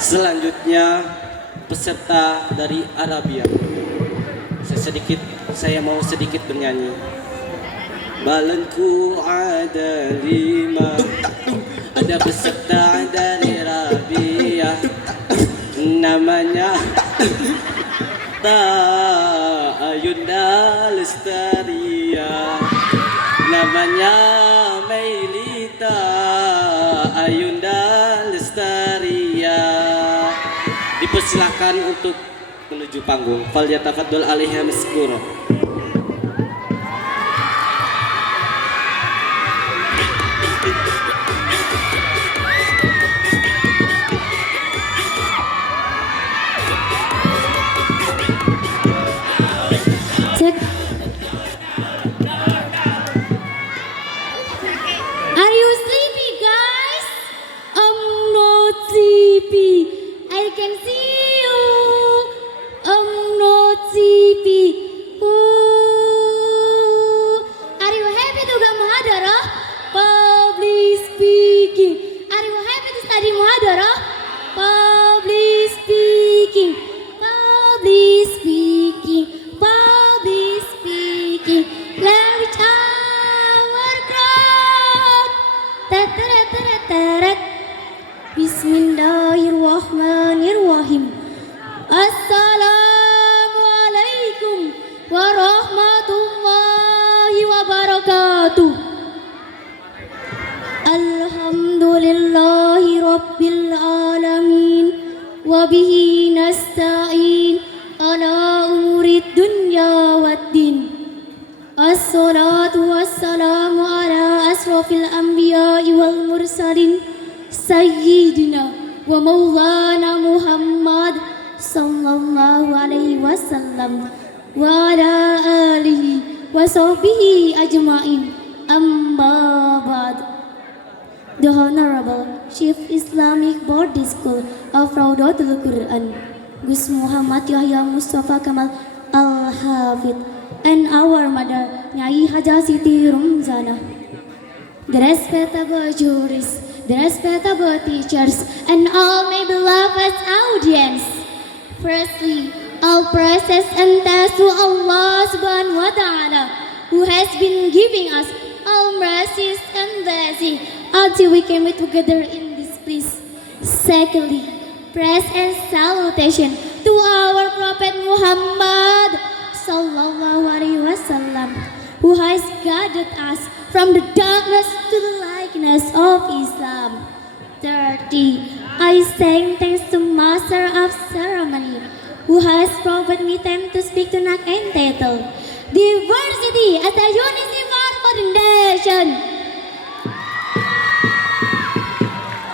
Selanjutnya peserta dari Arabia. Saya mau sedikit bernyanyi. Balenku ada 5, ada peserta dari Arabia, namanya Ayunda Lestaria, namanya Meilita Ayunda Lestaria. dipersilakan untuk menuju panggung. Falyatafaddal alaiha maskura. Cek. Are you sleepy, guys? I'm not sleepy. I can see you. I'm not sleepy. Are you happy to get muhadarah? Public speaking. Are you happy to study muhadarah? Public speaking. Public speaking. Public speaking. Language our crowd. Tataratatatarat. Bismillahirrahmanirrahim. Assalamualaikum warahmatullahi wabarakatuh. Alhamdulillahi rabbil alamin. Wabihi nasta'in ala umurid dunya waddin. Assalatu wassalamu ala asrafil anbiya'i wal mursalin Sayyidina wa maulana Muhammad sallallahu alaihi wasallam wa ala alihi wa sahbihi ajma'in. Amma ba'd. The Honorable Chief Islamic Board School of Raudatul Quran, Gus Muhammad Yahya Mustafa Kamal Al-Hafidh, and our mother, Nyai Haja Siti Rumzana. The respectable jurists, the respectable teachers, and all my beloved audience. Firstly, all praises and thanks to Allah Subhanahu wa Ta'ala, who has been giving us all mercies and blessings until we came together in this place. Secondly, praise and salutation to our Prophet Muhammad sallallahu alaihi wasallam, who has guided us from the darkness to the likeness of Islam. Thirdly, I thank thanks to Master of Ceremony, who has provided me time to speak tonight entitled Diversity as a Unified Foundation.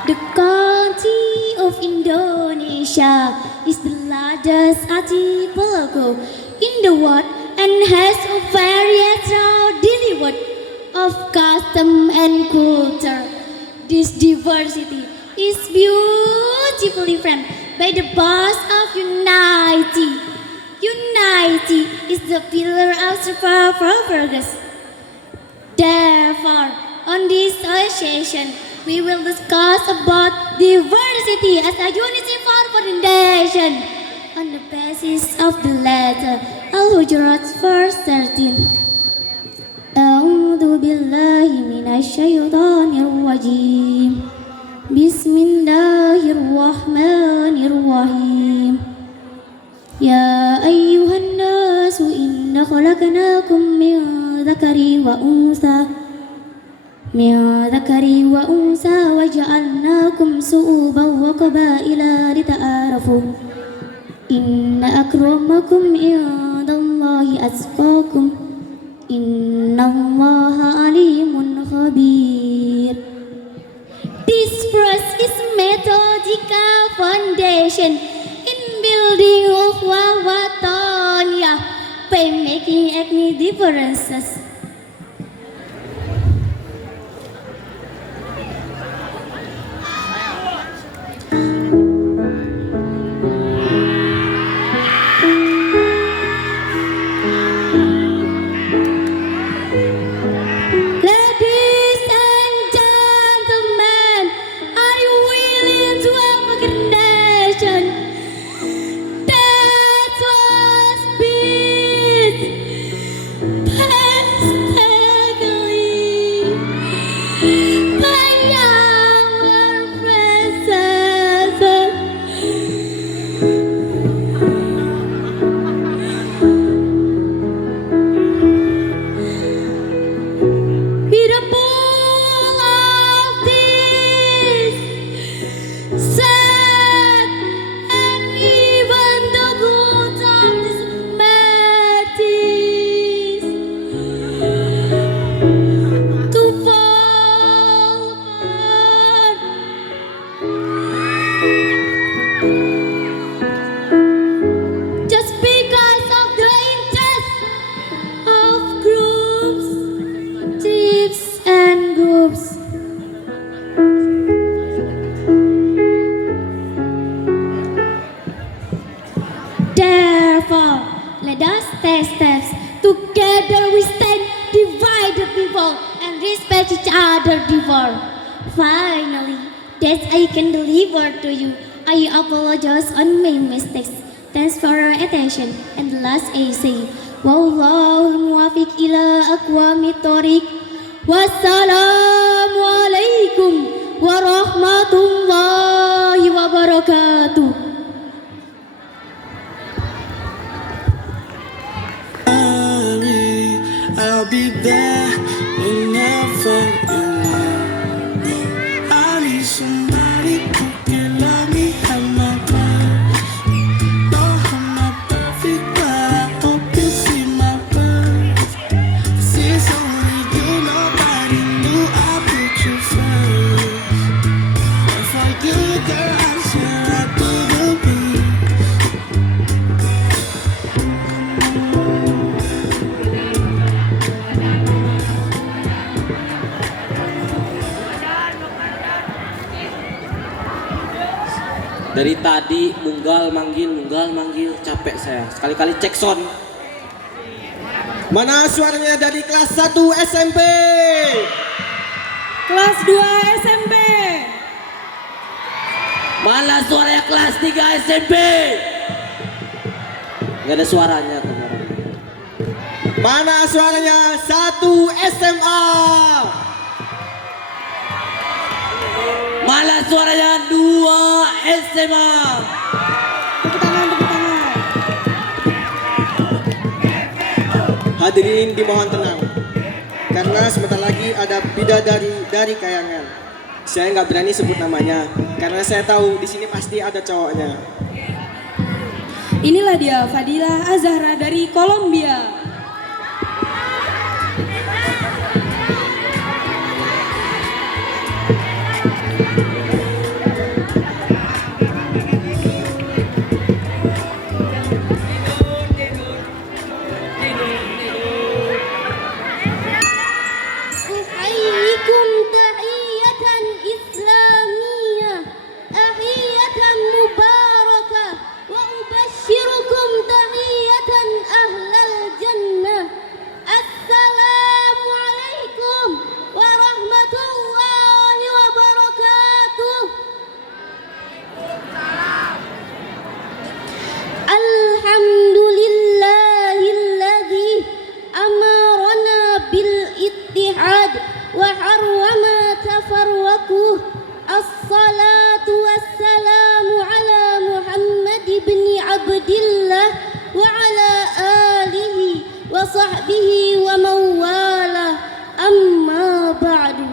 The country of Indonesia is the largest archipelago in the world and has a various diversity of custom and culture. This diversity is beautifully framed by the buzz of unity. Unity is the pillar of progress. Therefore, on this occasion, we will discuss about diversity as a unified foundation on the basis of the letter Al-Hujurat verse 13. A'udzu billahi minasy syaithanir rajim. Bismillahirrahmanirrahim. Ya ayyuhan nasu inna khalaqnakum min dzakari wa unsa wa ja'alnakum su'uban wa qabaila lita'arafu. Inna akramakum indallahi atqakum. Innallaha alimun khabir. This verse is methodical foundation in building ukhuwah wataniyah by making ethnic differences. Ladies and gentlemen, are you willing to have a nation that was built by Just because of the interest of groups, trips and groups. Therefore, let us take steps. Together we stand, divide the people, and respect each other before. Finally, that I can deliver to you. I apologize on my mistakes. Thanks for your attention. And the last I say, Wallahul muwafiq ila aqwamit thoriq. Wassalamu alaikum warahmatullahi wabarakatuh. I'll be there whenever you want me. I need somebody who can love me at my worst. No, I'm not perfect, but I hope you see my worth. This is only you, nobody knew I put you first. And for you, girl, I swear I do the best. Dari tadi munggal manggil, capek saya. Sekali-kali cek sound. Mana suaranya dari kelas 1 SMP? Kelas 2 SMP. Mana suaranya kelas 3 SMP? Gak ada suaranya kemarin. Mana suaranya 1 SMA? Mana suaranya 2 SMA? Tepuk tangan, tepuk tangan. Hadirin dimohon tenang, karena sebentar lagi ada bidadari dari Kayangan. Saya nggak berani sebut namanya, karena saya tahu di sini pasti ada cowoknya. Inilah dia Fadilah Azahra dari Kolombia. Uhayyikum tahiyatan islamiyah, tahiyatan mubarakah, wa ubashirukum tahiyatan ahlal jannah. Assalamu alaikum warahmatullahi wabarakatuh. Alhamdulillahilladzi amarana bil ittihad wa harrama tafarruquh. Assalatu wassalamu ala Muhammad ibn Abdillah wa ala alihi wa sahbihi wa mawala. Amma ba'du.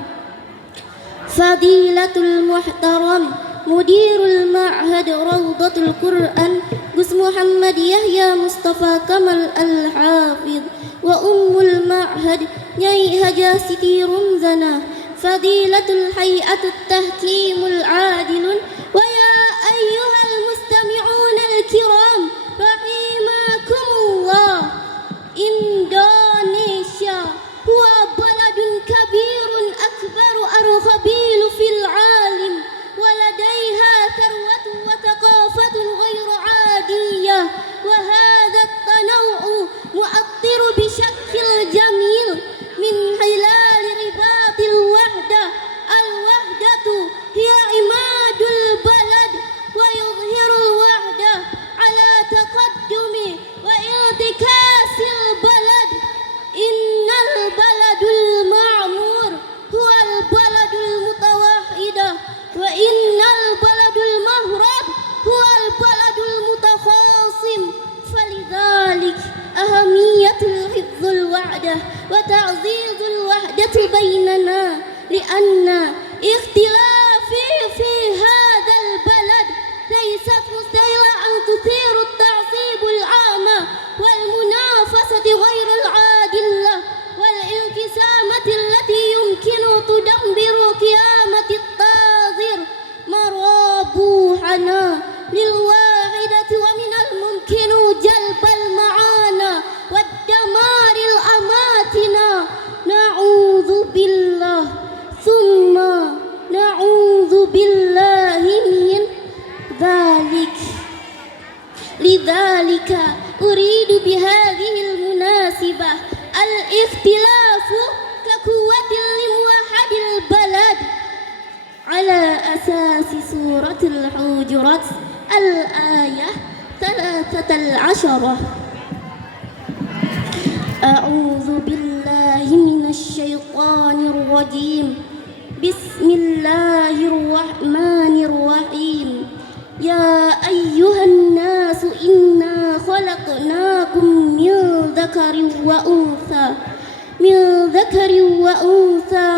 Fadilatul muhtaram Mudirul Ma'had Rawdatul Quran Gus Muhammad Yahya Mustafa Kamal Al-Hafidh wa Ummul Ma'had Nyai Haja Siti Rumzana Fadilatul Hay'atut Tahkimul Adilun wa ya ayyuhal mustami'un al-kiram rahimakumullah. Indonesia huwa baladun kabirun akbaru arkhabilu fil alim ولديها ثروة وثقافة غير عادية وهذا التنوع مؤثر بشكل جميل من خلال رباط الوحدة. الوحدة هي عماد البلد ويظهر الوحدة على تقدم وارتكاز البلد. إن البلد المعمور هو البلد المتوحد وإن البلد المهرب هو البلد المتخاصم. فلذلك أهمية حفظ الوحدة وتعزيز الوحدة بيننا لأن اختلافي في هذا البلد ليست مستحيلة أن تثير التعصيب العام والمنافسة غير العادلة والانقسامة التي يمكن تدمر قيامة الطاغر مرابوحنا للواحدة ومن الممكن جلب المعانى والدمار الأماتنا نعوذ بالله ثم نعوذ بالله من ذلك. لذلك أريد بهذه المناسبة الاختلاف كقوة لموحد البلد على أساس سورة الحجرات الآية 13. أعوذ بالله من الشيطان الرجيم. بسم الله الرحمن الرحيم. يا أيها الناس إنا خلقناكم من ذكر وأنثى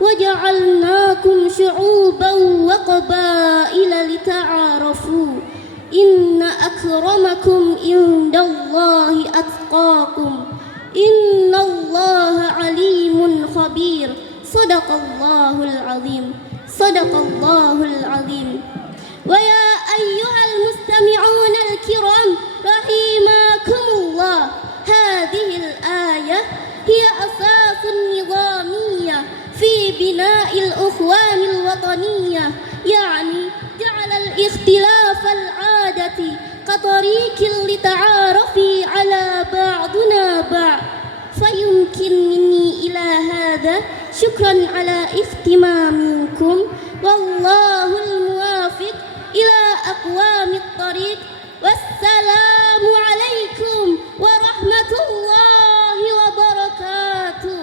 وجعلناكم شعوبا وقبائل لتعارفوا إن أكرمكم عند الله أتقاكم إن الله عليم خبير. صدق الله العظيم. صدق الله العظيم. ويا أيها المستمعون الكرام رحمكم الله، هذه الآية هي أساس نظامية في بناء الأخوان الوطنية، يعني جعل الاختلاف العادة كطريق للتعارف على بعضنا بعض. فيمكن مني إلى هذا شكرا على اهتمامكم، والله الموافق إلى أقوام الطريق، والسلام عليكم ورحمة الله وبركاته.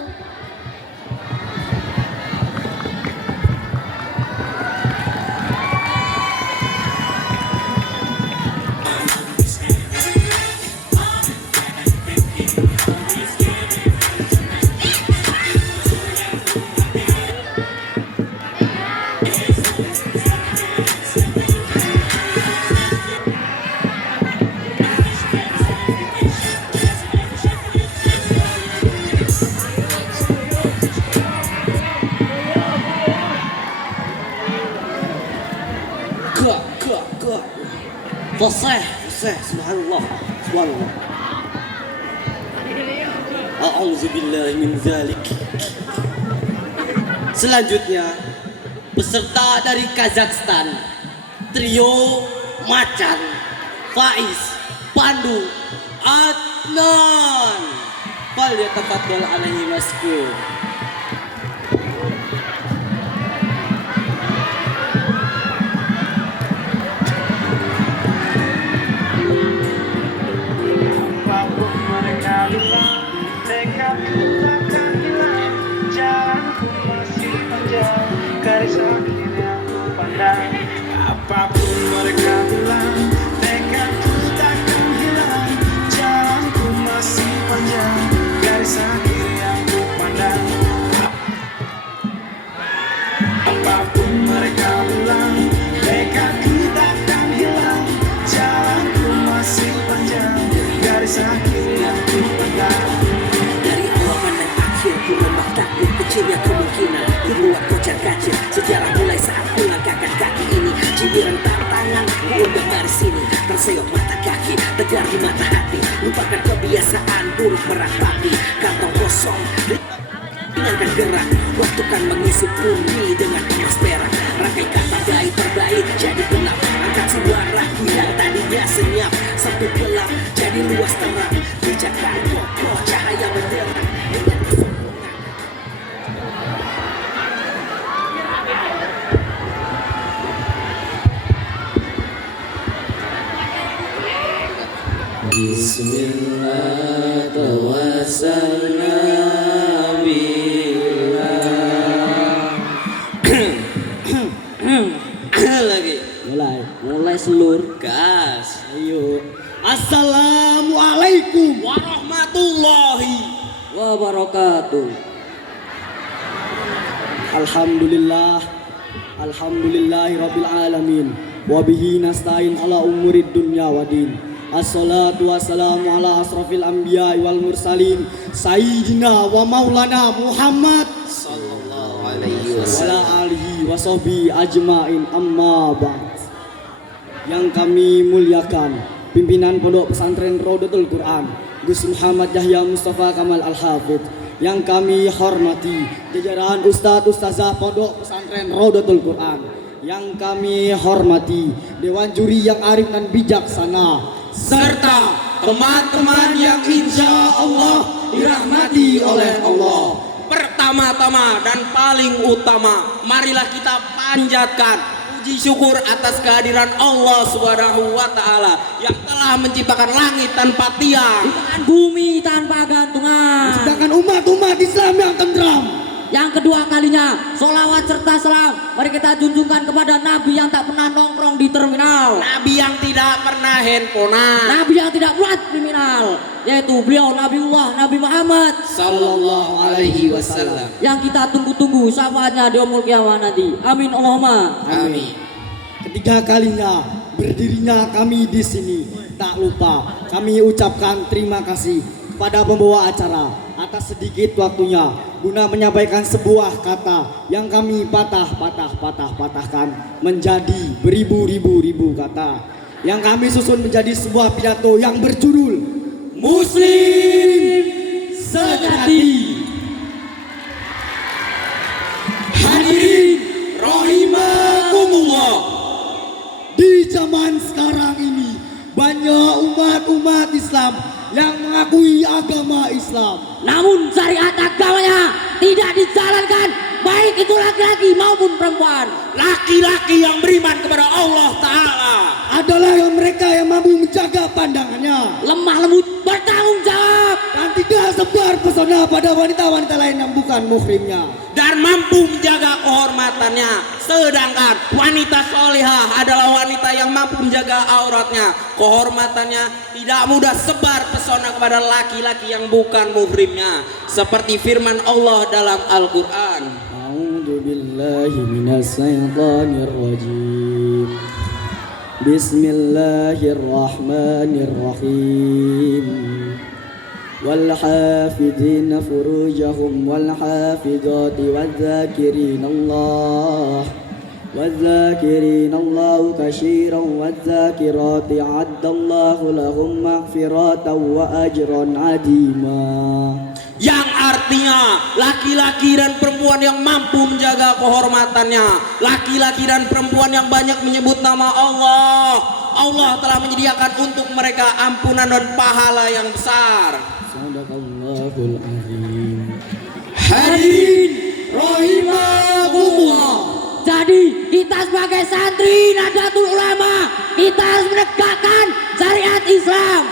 Fasih, subhanallah, subhanallah. A'udzubillahi min dzalik. Selanjutnya, peserta dari Kazakhstan, trio Macan, Faiz, Pandu, Adnan. Falyatafaddal alaihi maskur. Apapun mereka bilang, tekadku takkan hilang. Jalanku masih panjang, garis akhir yang ku pandang. Apapun mereka bilang, tekadku takkan hilang. Jalanku masih panjang, garis akhir yang ku pandang. Dari awal pandang akhir ku lembah takut kecilnya kemungkinan ku buat kocar kacir sejarah mulai saat ku langkahkan kaki ini. Cibiran tantangan ku udah dari sini, terseok mata kaki, tegar di mata hati, lupakan kebiasaan buruk meratapi kantong kosong ringankan gerak. Waktu kan mengisi bumi dengan emas perak, rangkai kata baik terbaik jadi gelap, angkat suaraku yang tadinya senyap sampai gelap jadi luas terang, bijakan kokoh cahaya menderang dengan Bismillah tawassalna billah. Lagi mulai selur gas. Ayo. Assalamualaikum warahmatullahi wabarakatuh. Alhamdulillahirabbil alamin wa bihi nasta'in ala umurid dunya waddin. Assalatu wassalamu ala asrafil anbiya wal mursalin sayyidina wa maulana Muhammad Sallallahu alaihi wa ala alihi wa wasahbi ajmain amma ba'd. Yang kami muliakan pimpinan Pondok Pesantren Rodotul Quran Gus Muhammad Yahya Mustafa Kamal Al-Hafidh. Yang kami hormati jajaran Ustadz Ustazah Pondok Pesantren Rodotul Quran. Yang kami hormati Dewan Juri yang arif dan bijaksana, serta teman-teman yang insya Allah dirahmati oleh Allah. Pertama-tama dan paling utama, marilah kita panjatkan puji syukur atas kehadiran Allah Subhanahu wa Ta'ala yang telah menciptakan langit tanpa tiang, Bumi tanpa gantungan. menciptakan umat-umat Islam yang tentram. Yang kedua kalinya, solawat serta salam mari kita junjungkan kepada Nabi yang tak pernah nongkrong di terminal, Nabi yang tidak pernah handphonean, Nabi yang tidak buat kriminal, yaitu beliau Nabiullah Nabi Muhammad Sallallahu Alaihi Wasallam. yang kita tunggu-tunggu syafaatnya di yaumul qiyamah nanti. Amin Allahumma Amin. Ketiga kalinya berdirinya kami di sini, tak lupa kami ucapkan terima kasih kepada pembawa acara atas sedikit waktunya guna menyampaikan sebuah kata yang kami patahkan menjadi beribu-ribu kata yang kami susun menjadi sebuah pidato yang berjudul Muslim Sejati. Hadirin rahimakumullah. Di zaman sekarang ini banyak umat Islam yang mengakui agama Islam, namun syariat agamanya tidak dijalankan, baik itu laki-laki maupun perempuan. Laki-laki yang beriman kepada Allah Ta'ala adalah yang mereka yang mampu menjaga pandangannya, lemah lembut, bertanggung jawab, dan tidak sebar pesona pada wanita-wanita lain yang bukan muhrimnya, dan mampu menjaga kehormatannya. Sedangkan wanita solihah adalah wanita yang mampu menjaga auratnya, kehormatannya, tidak mudah sebar pesona kepada laki-laki yang bukan muhrimnya, seperti firman Allah dalam Al-Quran. A'udzu billahi minas syaitonir rajim. Bismillahirrahmanirrahim. Wal hafidina furujahum wal hafidati wadzakirinallahu katsiran wadzakirati addallahu lahum maghfiratan wa ajran azima. Yang artinya laki-laki dan perempuan yang mampu menjaga kehormatannya, laki-laki dan perempuan yang banyak menyebut nama Allah, Allah telah menyediakan untuk mereka ampunan dan pahala yang besar. Sadaqallahul azim. Hadirin rahimakumullah. Jadi kita sebagai santri Nahdlatul Ulama, kita harus menegakkan syariat Islam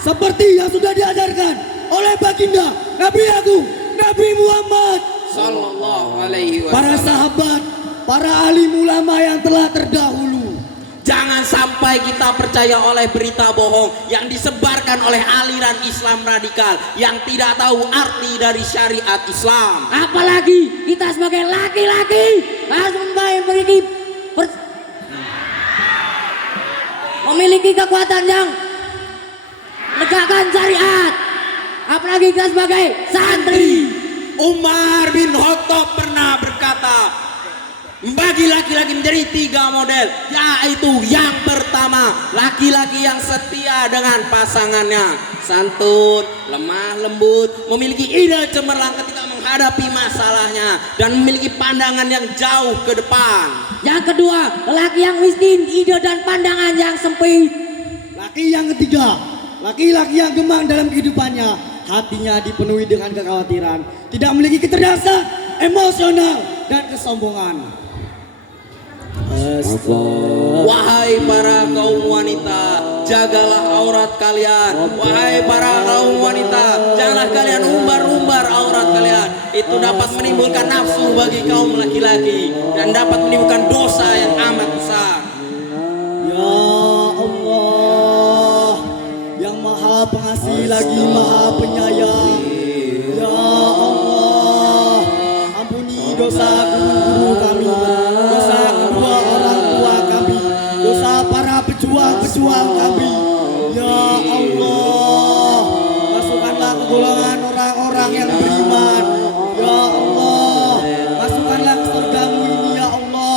seperti yang sudah diajarkan oleh baginda Nabi Agung Nabi Muhammad Sallallahu Alaihi para Wasallam. sahabat, para alim ulama yang telah terdahulu. Jangan sampai kita percaya oleh berita bohong yang disebarkan oleh aliran Islam radikal yang tidak tahu arti dari syariat Islam. Apalagi kita sebagai laki-laki harus memiliki kekuatan yang menegakkan syariat. Apalagi kita sebagai santri. Umar bin Khattab pernah berkata, membagi laki-laki menjadi 3 model, yaitu yang pertama, laki-laki yang setia dengan pasangannya, santun, lemah lembut, memiliki ide cemerlang ketika menghadapi masalahnya, dan memiliki pandangan yang jauh ke depan. Yang kedua, lelaki yang miskin, ide dan pandangan yang sempit. Laki yang ketiga, laki-laki yang gemang dalam kehidupannya, hatinya dipenuhi dengan kekhawatiran, tidak memiliki kecerdasan, emosional, dan kesombongan. Wahai para kaum wanita, jagalah aurat kalian. Wahai para kaum wanita, janganlah kalian umbar-umbar aurat kalian. Itu dapat menimbulkan nafsu bagi kaum laki-laki dan dapat menimbulkan dosa yang amat besar. Ya Allah, yang maha pengasih lagi maha penyayang. Ya Allah, ampuni dosa guru-guru kami, dosa kedua orang tua kami, dosa para pejuang-pejuang kami. Ya Allah, masukkanlah ke golongan orang-orang yang beriman. Ya Allah, masukkanlah ke surgamu ini ya Allah.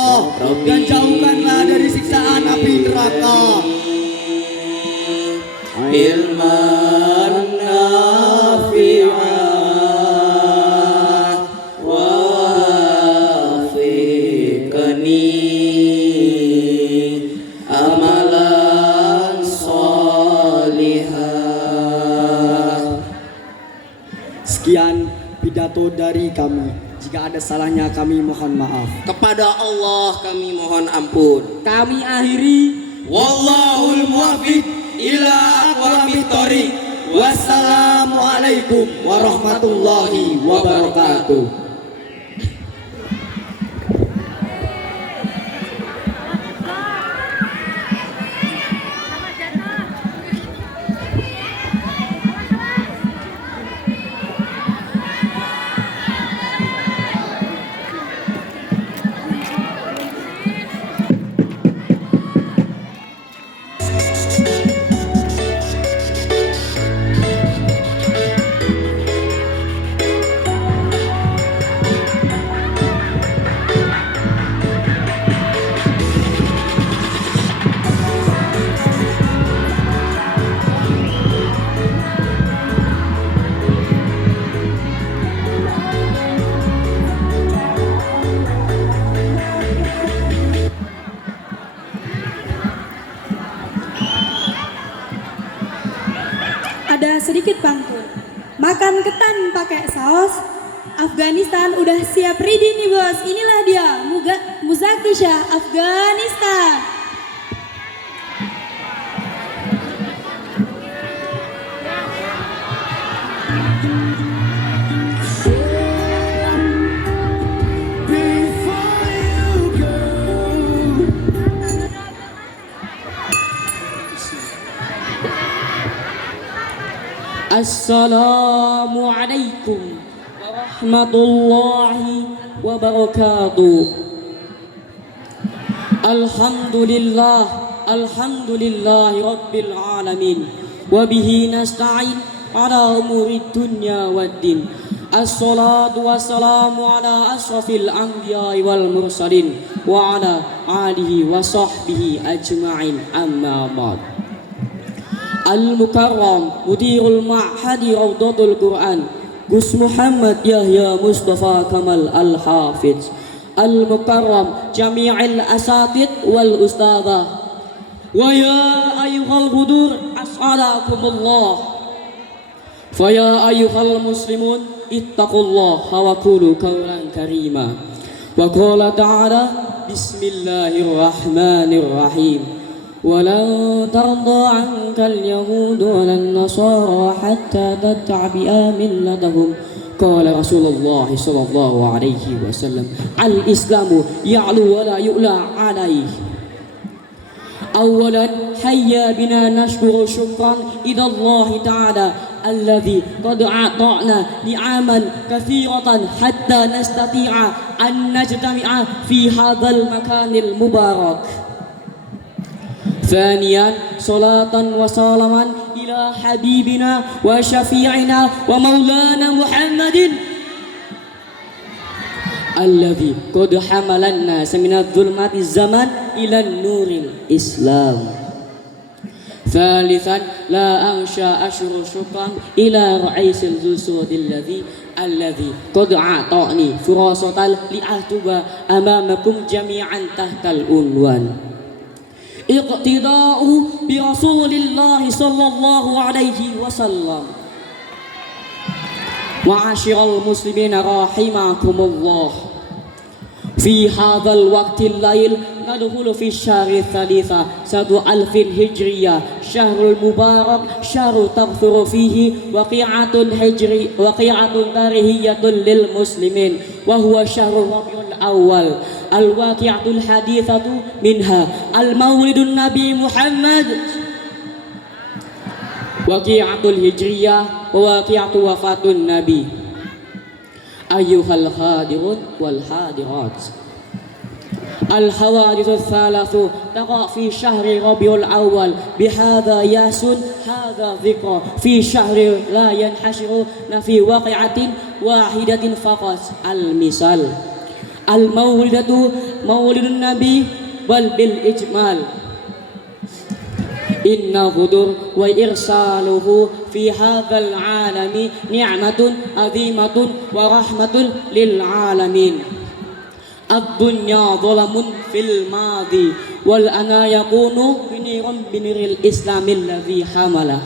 dan jauhkanlah dari siksaan api neraka. ilman nafi'ah wafiqani amalan solihah. Sekian pidato dari kami. Jika ada salahnya kami mohon maaf. Kepada Allah kami mohon ampun. Kami akhiri. Wallahul muwaffiq ila aqwamit thoriq. Wassalamualaikum warahmatullahi wabarakatuh. Ada sedikit pantun. Makan ketan pakai saus. Afghanistan udah siap ready nih bos. Inilah dia Muzaki Shah Afghanistan. Assalamualaikum warahmatullahi wabarakatuh. Alhamdulillahi rabbil alamin. Wabihi nasta'in ala umurid dunya waddin. Assalatu wassalamu ala asrafil anbiya'i wal mursalin wa ala alihi wa sahbihi ajma'in amma ba'd. Al-Mukarram Mudirul Ma'hadi Rawdatul Quran Gus Muhammad Yahya Mustafa Kamal Al-Hafiz Al-Mukarram Jami'il Asatid wal Ustadzah. Wa ya ayyuhal hudur as'adakumullah. Fa ya ayyuhal muslimun ittaqullaha wa qulu qawlan karima. Wa qala ta'ala bismillahirrahmanirrahim. ولن ترضى عنك اليهود ولا النصارى حتى تتبع ملتهم. قال رسول الله صلى الله عليه وسلم الإسلام يعلو ولا يؤلى عليه. أولا حيا بنا نشكر شكرا إلى الله تعالى الذي قد أعطانا نعما كثيرة حتى نستطيع أن نجتمع في هذا المكان المبارك. ثانيا صلاة وسلاما إلى حبيبنا وشفيعنا ومولانا محمد الذي قد حمل الناس من الظلمات الزمن إلى النور الإسلام. ثالثا لا أنشأ أشكر شكرا إلى رئيس الجسود الذي قد أعطاني فرصة لأخطب أمامكم جميعا تحت العنوان اقتداء برسول الله صلى الله عليه وسلم. معاشر المسلمين رحمكم الله، في هذا الوقت الليل ندخل في الشهر الثالثة سنة 1000 هجرية، شهر المبارك، شهر تغفر فيه وقيعة تاريخية للمسلمين، وهو شهر ربيع الأول. الواقعة الحديثة منها المولد النبي محمد، وقيعة الهجرية، وواقعة وفاة النبي. أيها الحاضرون والحاضرات، الحوادث الثلاث تقع في شهر ربيع الأول، بهذا ياسون هذا ذكر في شهر لا ينحشر في واقعة واحدة فقط. المثال Al-maulidatu maulidun nabi wal bil ijmal. Inna hudur wa irsaluhu fi hadzal alami ni'matun azimatun wa rahmatun lil alamin. Ad-dunya dhalamun fil madi wal ana yakunu biniril islamil ladzi hamalah.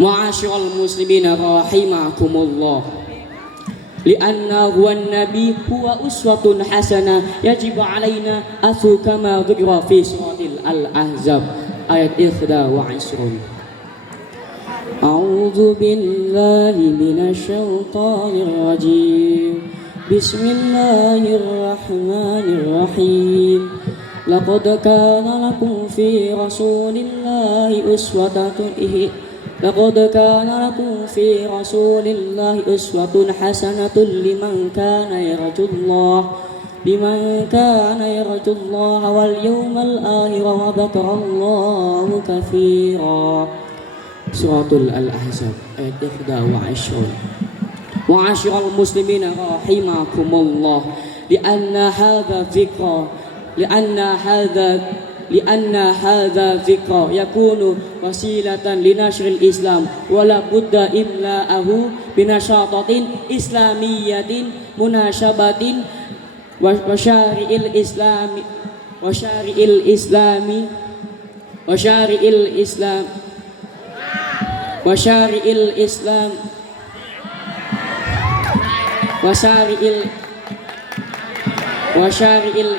Ma'asyiral muslimina rahimakumullah. Lianna huwa nabi huwa uswatun hasanah yajibu alaina asu kama dzikra fi suratil al-ahzab ayat 21. A'udzu billahi minasy syaithanir rajim. Bismillahirrahmanirrahim. Laqad kana lakum fi rasulillahi لقد كان لكم في رسول الله أسوة حسنة لمن كان يرجو الله واليوم الآخر وذكر الله كثيرا. سورة الأحزاب آية 21. Ma'asyiral muslimina rahimakumullah. Lianna hadha dhikra yakunu wasilatan linashril islam wala budda imla'ahu binashatatin islamiyatin munashabatin wa syari'il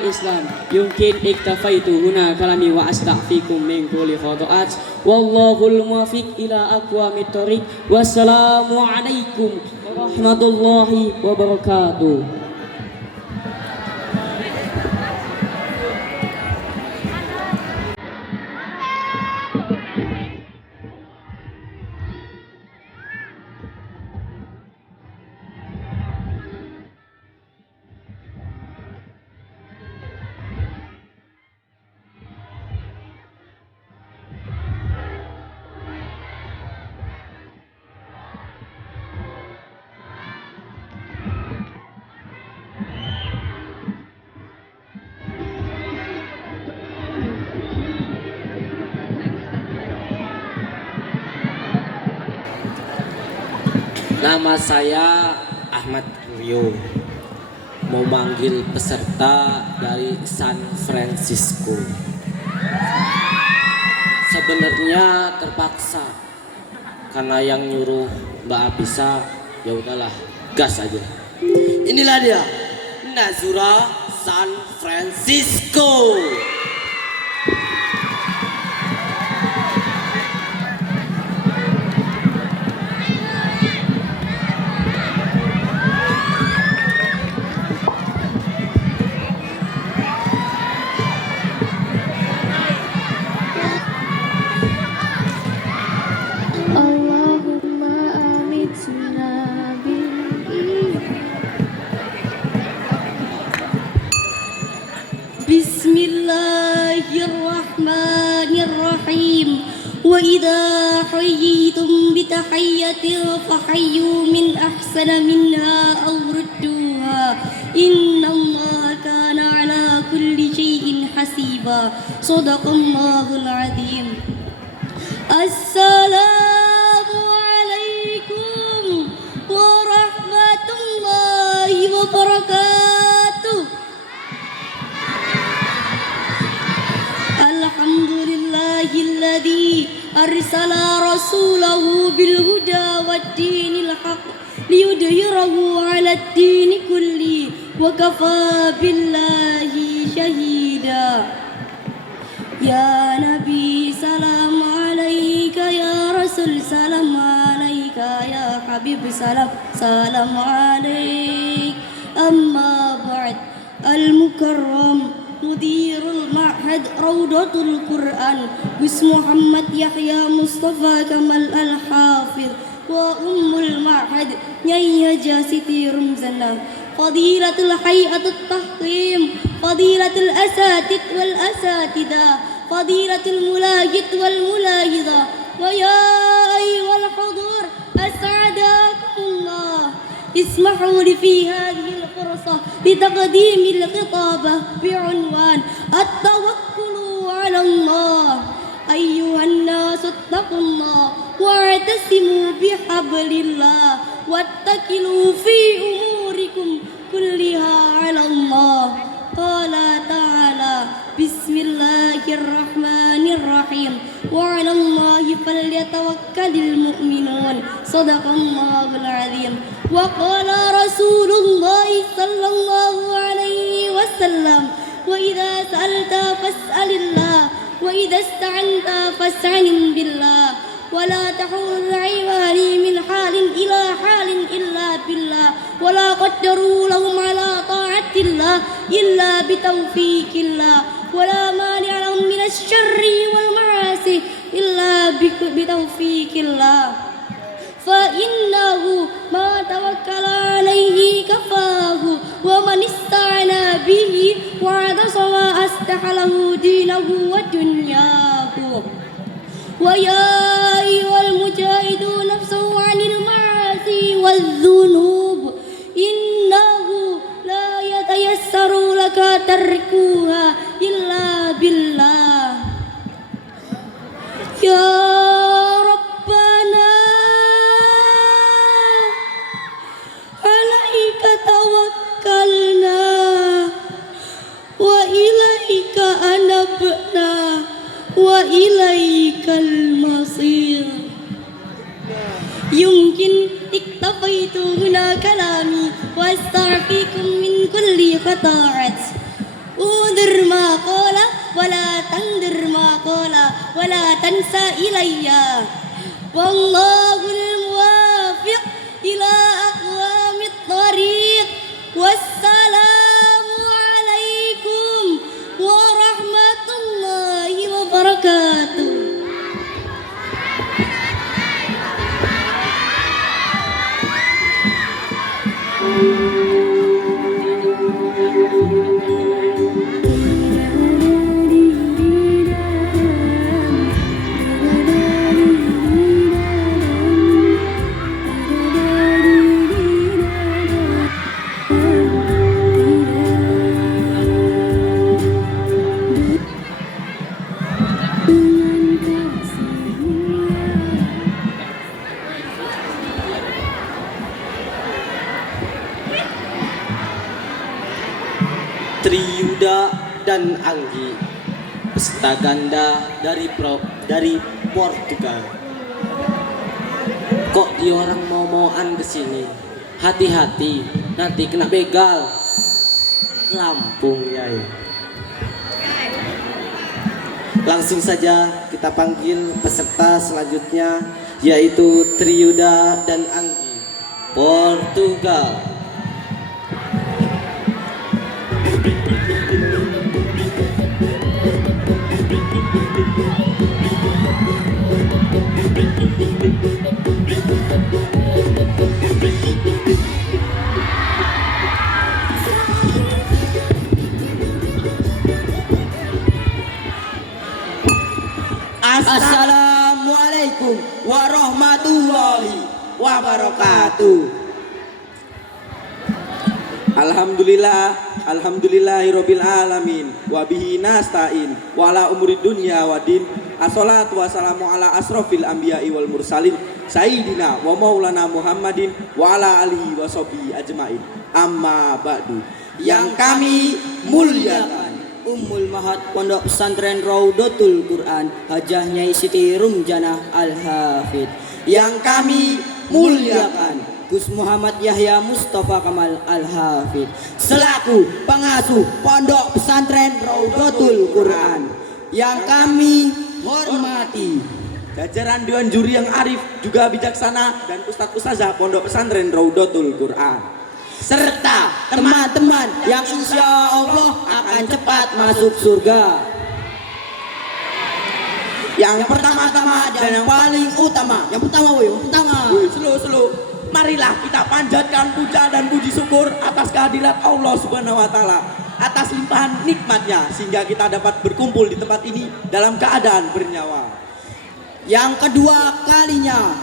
islam yumkin iktafaitu huna kalami wa astaghfikum min kulli khata'at wallahul muwaffiq ila aqwamit thoriq. Wassalamu alaikum warahmatullahi wabarakatuh. Nama saya Ahmad Rio, mau manggil peserta dari San Francisco. Sebenarnya terpaksa karena yang nyuruh nggak bisa, ya udahlah gas aja. Inilah dia Nazura San Francisco. Bismillahirrahmanirrahim. Wa idza hayyitum bi tahiyyatin fahayyu min ahsana minha aw rudduha. Innallaha kana ala kulli shay'in hasiba. Shadaqallahul azim. Assalamu alaikum warahmatullahi wabarakatuh. Alhamdulillahilladzi arsala rasulahu bil huda waddinil haqq liyudhhirahu 'alad dini kulli wa kafa billahi shahida. Ya Nabi salam alaika, ya Rasul salam alaika, ya Habib salam alaik. Amma ba'd. Al-Mukarram Mudirul Ma'had Raudatul Quran Gus Muhammad Yahya Mustafa Kamal Al-Hafidh wa Ummul Ma'had Nyai Haja Siti Rumzana, Fadilatul Hay'atut Tahkim, Fadilatul Asatid wal Asatidah, Fadilatul Mulajid wal Mulajidah, wa ya ayyuhal hudur as'adakumullah. Ismahu li fi hadhil الفرصة لتقديم الخطابة بعنوان التوكل على الله. أيها الناس اتقوا الله واعتصموا بحبل الله واتكلوا في أموركم كلها على الله. قال تعالى: بسم الله الرحمن الرحيم وعلى الله فليتوكل المؤمنون. صدق الله العظيم. وقال رسول الله صلى الله عليه وسلم: وإذا سألت فاسأل الله وإذا استعنت فاستعن بالله ولا تحول العباد من حال إلى حال إلا بالله ولا قدروا لهم على طاعة الله إلا بتوفيق الله ولا مانع لهم من الشر والمعاصي إلا بتوفيق الله فإنه ما توكل عليه كفاه ومن استعنى به واعتصم أصلح له دينه ودنياه. ويا أيها المجاهدون نفسه عن المعاصي والذنوب إنه لا يتيسر لك تركها إلا بالله. يا ربنا عليك توكلنا وإليك أنبنا وإليك المصير. يمكن اكتفيت هنا كلامي واستعفيكم من كل خطاعة. انظر ما قال ولا تنظر ما قال ولا تنسى إلي. والله الموافق إلى أقوام الطريق. والسلام عليكم ورحمة الله وبركاته. Triyuda dan Anggi, peserta ganda dari Portugal. Kok dia orang mau-mauan kesini? Hati-hati, nanti kena begal. Lampung ya. Langsung saja kita panggil peserta selanjutnya, yaitu Triyuda dan Anggi, Portugal. Assalamualaikum warahmatullahi wabarakatuh. Alhamdulillahirabbil alamin wa bihi nasta'in wa ala umuri dunya waddin. Assalatu wassalamu ala asrofil anbiya'i wal mursalin sayyidina wa maulana Muhammadin wa ala alihi wa sahbihi ajmain. Amma ba'du. Yang kami muliakan Ummul Mahat Pondok Pesantren Raudatul Quran Hajah Nyai Siti Rumjanah Al-Hafid. Yang kami muliakan Gus Muhammad Yahya Mustafa Kamal Al-Hafid selaku pengasuh Pondok Pesantren Raudatul Quran. Yang kami hormati jajaran Dewan Juri yang arif juga bijaksana dan ustadz-ustazah Pondok Pesantren Raudatul Quran, serta teman-teman yang insya Allah akan cepat masuk surga. Yang pertama-tama dan yang paling utama, slow. Marilah kita panjatkan puja dan puji syukur atas kehadirat Allah Subhanahu wa taala, atas limpahan nikmatnya sehingga kita dapat berkumpul di tempat ini dalam keadaan bernyawa. Yang kedua kalinya,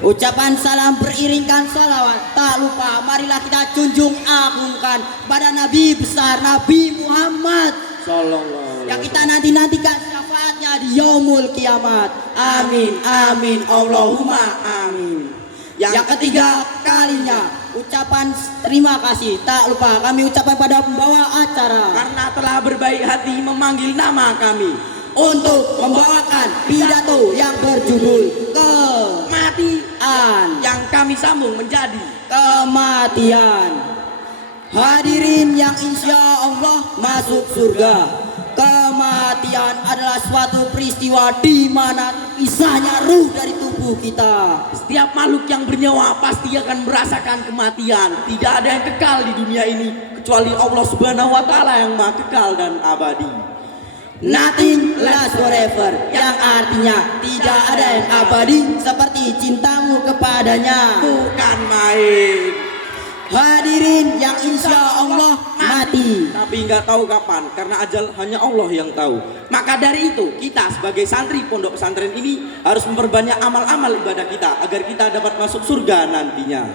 Ucapan salam beriringkan salawat. Tak lupa marilah kita junjung agungkan pada Nabi besar Nabi Muhammad Sallallahu yang kita nanti-nantikan syafaatnya di yaumul kiamat. Amin, amin, Allahumma amin. Yang ketiga kalinya ucapan terima kasih tak lupa kami ucapkan pada pembawa acara karena telah berbaik hati memanggil nama kami untuk membawakan pidato yang berjudul Kematian yang kami sambung menjadi Kematian. Hadirin yang insya Allah masuk surga. Kematian adalah suatu peristiwa di mana terpisahnya ruh dari tubuh kita. Setiap makhluk yang bernyawa pasti akan merasakan kematian. Tidak ada yang kekal di dunia ini kecuali Allah Subhanahu wa taala yang Maha kekal dan abadi. Nothing lasts forever, yang artinya tidak ada yang abadi seperti cintamu kepadanya. Bukan main. Hadirin yang insya Allah mati, tapi nggak tahu kapan karena ajal hanya Allah yang tahu. Maka dari itu kita sebagai santri pondok pesantren ini harus memperbanyak amal-amal ibadah kita agar kita dapat masuk surga nantinya.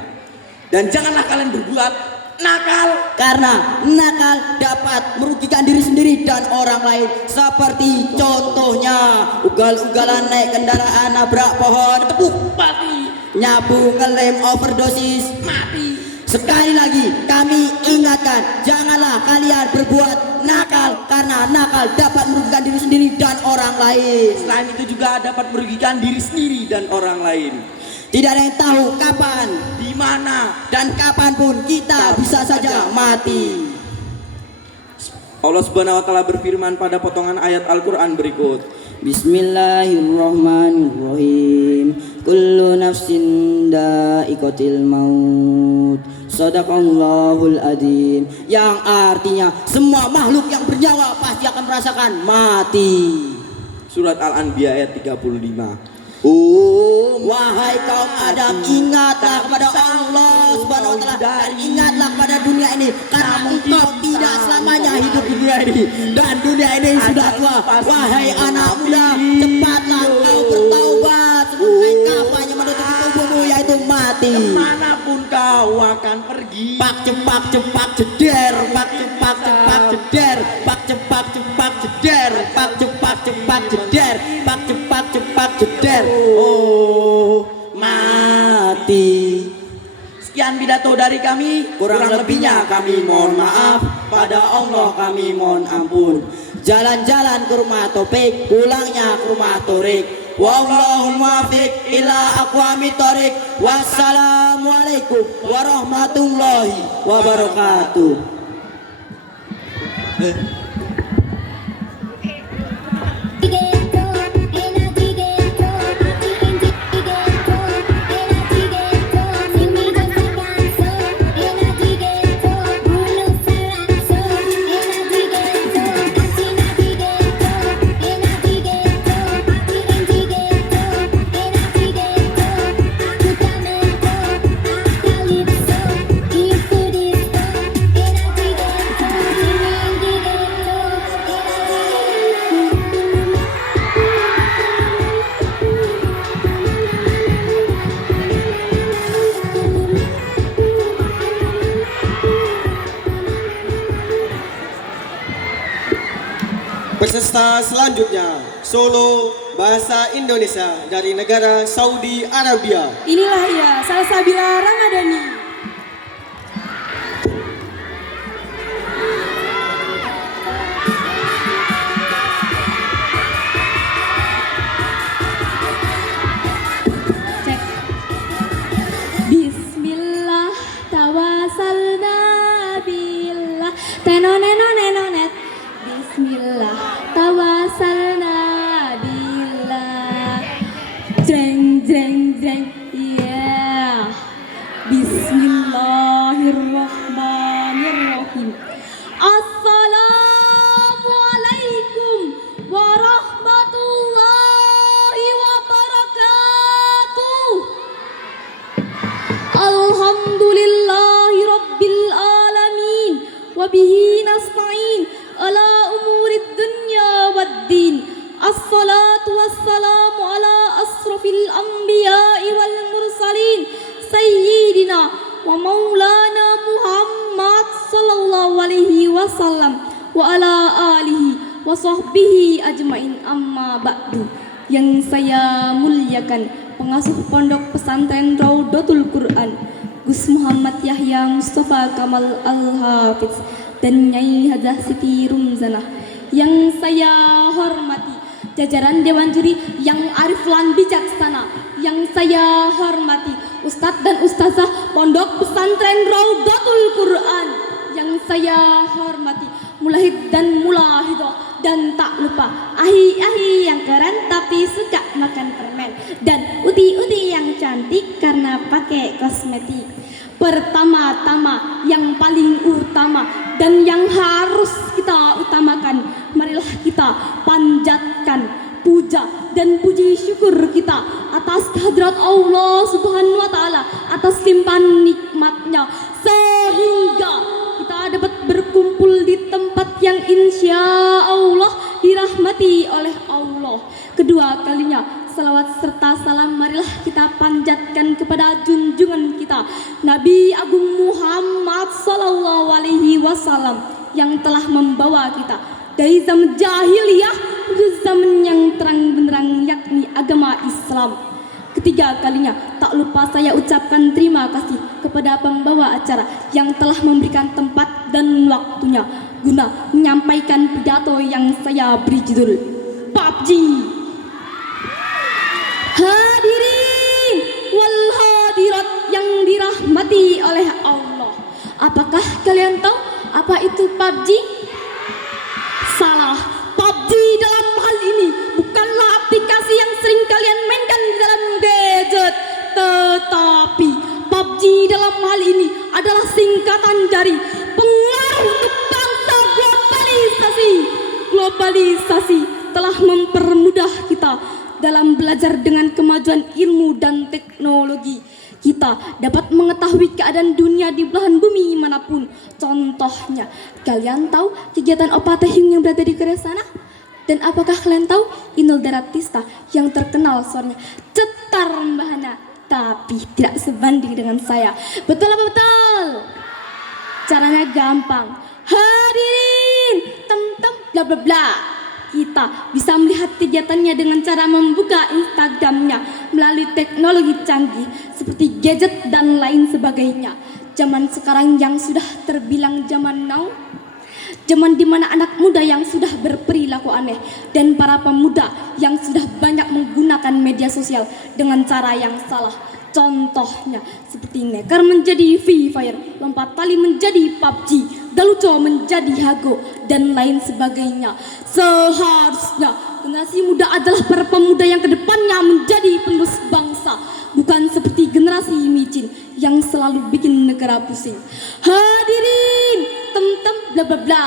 Dan janganlah kalian berbuat nakal, karena nakal dapat merugikan diri sendiri dan orang lain. Seperti contohnya ugal-ugalan naik kendaraan, nabrak pohon, tepuk mati, nyabu, ngelem, overdosis, mati. Sekali lagi kami ingatkan, janganlah kalian berbuat nakal karena nakal dapat merugikan diri sendiri dan orang lain. Selain itu juga dapat merugikan diri sendiri dan orang lain. Tidak ada yang tahu kapan, di mana, dan kapanpun kita bisa saja mati. Allah Subhanahu wa taala berfirman pada potongan ayat Al-Qur'an berikut. Bismillahirrahmanirrahim. Kullu nafsin dha'iqatul maut. Shadaqallahul adzim. Yang artinya semua makhluk yang bernyawa pasti akan merasakan mati. Surat Al-Anbiya ayat 35. Wahai kaum Adam, ingatlah kepada Allah Subhanahu wa taala dan ingatlah pada dunia ini karena engkau tidak selamanya hidup di dunia ini dan dunia ini sudah tua. Wahai anak muda, cepatlah engkau bertaubat sebelum kapannya menutupi tubuhmu yaitu mati. Kemanapun kau akan pergi, pak cepak cepak jeder, pak cepak cepak jeder, pak cepak cepak jeder, pak cepak cepak jeder, pak cepak cepak jeder. Oh, mati. Sekian pidato dari kami, kurang lebihnya kami mohon maaf. Pada Allah kami mohon ampun. Jalan-jalan ke rumah Topik, pulangnya ke rumah Torik. Wallahul muwaffiq ila aqwamit thoriq. Wassalamualaikum warahmatullahi wabarakatuh. Peserta selanjutnya, solo bahasa Indonesia dari negara Saudi Arabia. Inilah ia, Salsabila Ramadhani. Cek. Bismillah tawasalna billah tenonenonet. Bismillah tawasalna billah. Jeng jeng jeng. Yeah. Bismillahirrahmanirrahim. Assalamualaikum warahmatullahi wabarakatuh. Alhamdulillahi rabbil alamin wa bihi nasta'in ala umurid dunya waddin. Assalatu wassalamu ala asrofil anbiya'i wal mursalin sayyidina wa maulana Muhammad sallallahu alaihi wasallam wa ala alihi wa sahbihi ajmain, amma ba'du. Yang saya muliakan pengasuh pondok pesantren Raudatul Quran Gus Muhammad Yahya Mustafa Kamal Al-Hafiz dan Nyai Hajah Siti Rumzanah. Yang saya hormati jajaran Dewan Juri yang arif lan bijaksana. Yang saya hormati Ustadz dan Ustazah Pondok Pesantren Raudatul Quran. Yang saya hormati mulahid dan mulahidah, dan tak lupa ahi-ahi yang keren tapi suka makan permen, dan uti-uti yang cantik karena pakai kosmetik. Pertama-tama yang paling utama dan yang harus kita utamakan, marilah kita panjatkan puja dan puji syukur kita atas kehadirat Allah Subhanahu wa taala, atas limpahan nikmatnya sehingga kita dapat berkumpul di tempat yang insya Allah dirahmati oleh Allah. Kedua kalinya salawat serta salam marilah kita panjatkan kepada junjungan kita Nabi Agung Muhammad sallallahu alaihi wasallam yang telah membawa kita dari zaman jahiliyah menuju zaman yang terang benderang, yakni agama Islam. Ketiga kalinya tak lupa saya ucapkan terima kasih kepada pembawa acara yang telah memberikan tempat dan waktunya guna menyampaikan pidato yang saya beri judul PUBG. Hadirin wal hadirat yang dirahmati oleh Allah, apakah kalian tahu apa itu PUBG? Salah, PUBG dalam hal ini bukanlah aplikasi yang sering kalian mainkan di dalam gadget, tetapi PUBG dalam hal ini adalah singkatan dari pengaruh untuk bangsa globalisasi. Globalisasi telah mempermudah kita dalam belajar dengan kemajuan ilmu dan teknologi. Kita dapat mengetahui keadaan dunia di belahan bumi manapun. Contohnya, kalian tahu kegiatan Opa Taehyung yang berada di Korea sana? Dan apakah kalian tahu Inul Daratista yang terkenal suaranya cetar membahana, tapi tidak sebanding dengan saya? Betul apa betul? Caranya gampang. Hadirin, tem-tem bla bla bla. Kita bisa melihat kegiatannya dengan cara membuka Instagramnya melalui teknologi canggih seperti gadget dan lain sebagainya. Zaman sekarang yang sudah terbilang zaman now, zaman dimana anak muda yang sudah berperilaku aneh dan para pemuda yang sudah banyak menggunakan media sosial dengan cara yang salah. Contohnya seperti Neker menjadi Free Fire, lompat tali menjadi PUBG, Daluco menjadi Hago, dan lain sebagainya. Seharusnya generasi muda adalah para pemuda yang kedepannya menjadi penerus bangsa, bukan seperti generasi micin yang selalu bikin negara pusing. Hadirin, tem-tem bla bla bla.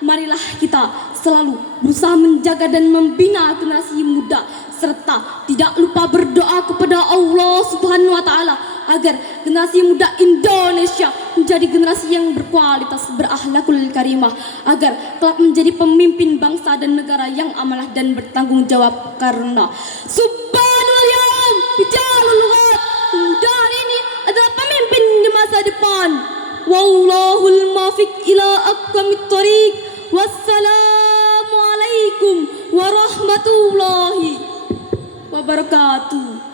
Marilah kita selalu berusaha menjaga dan membina generasi muda, serta tidak lupa berdoa kepada Allah Subhanahu wa taala agar generasi muda Indonesia menjadi generasi yang berkualitas, berakhlakul karimah, agar kelak menjadi pemimpin bangsa dan negara yang amanah dan bertanggung jawab, karena subhanal yaum bijalul lughat, muda ini adalah pemimpin di masa depan. Wallahul muwaffiq ila aqwamit thoriq. Wassalamualaikum warahmatullahi wabarakatuh.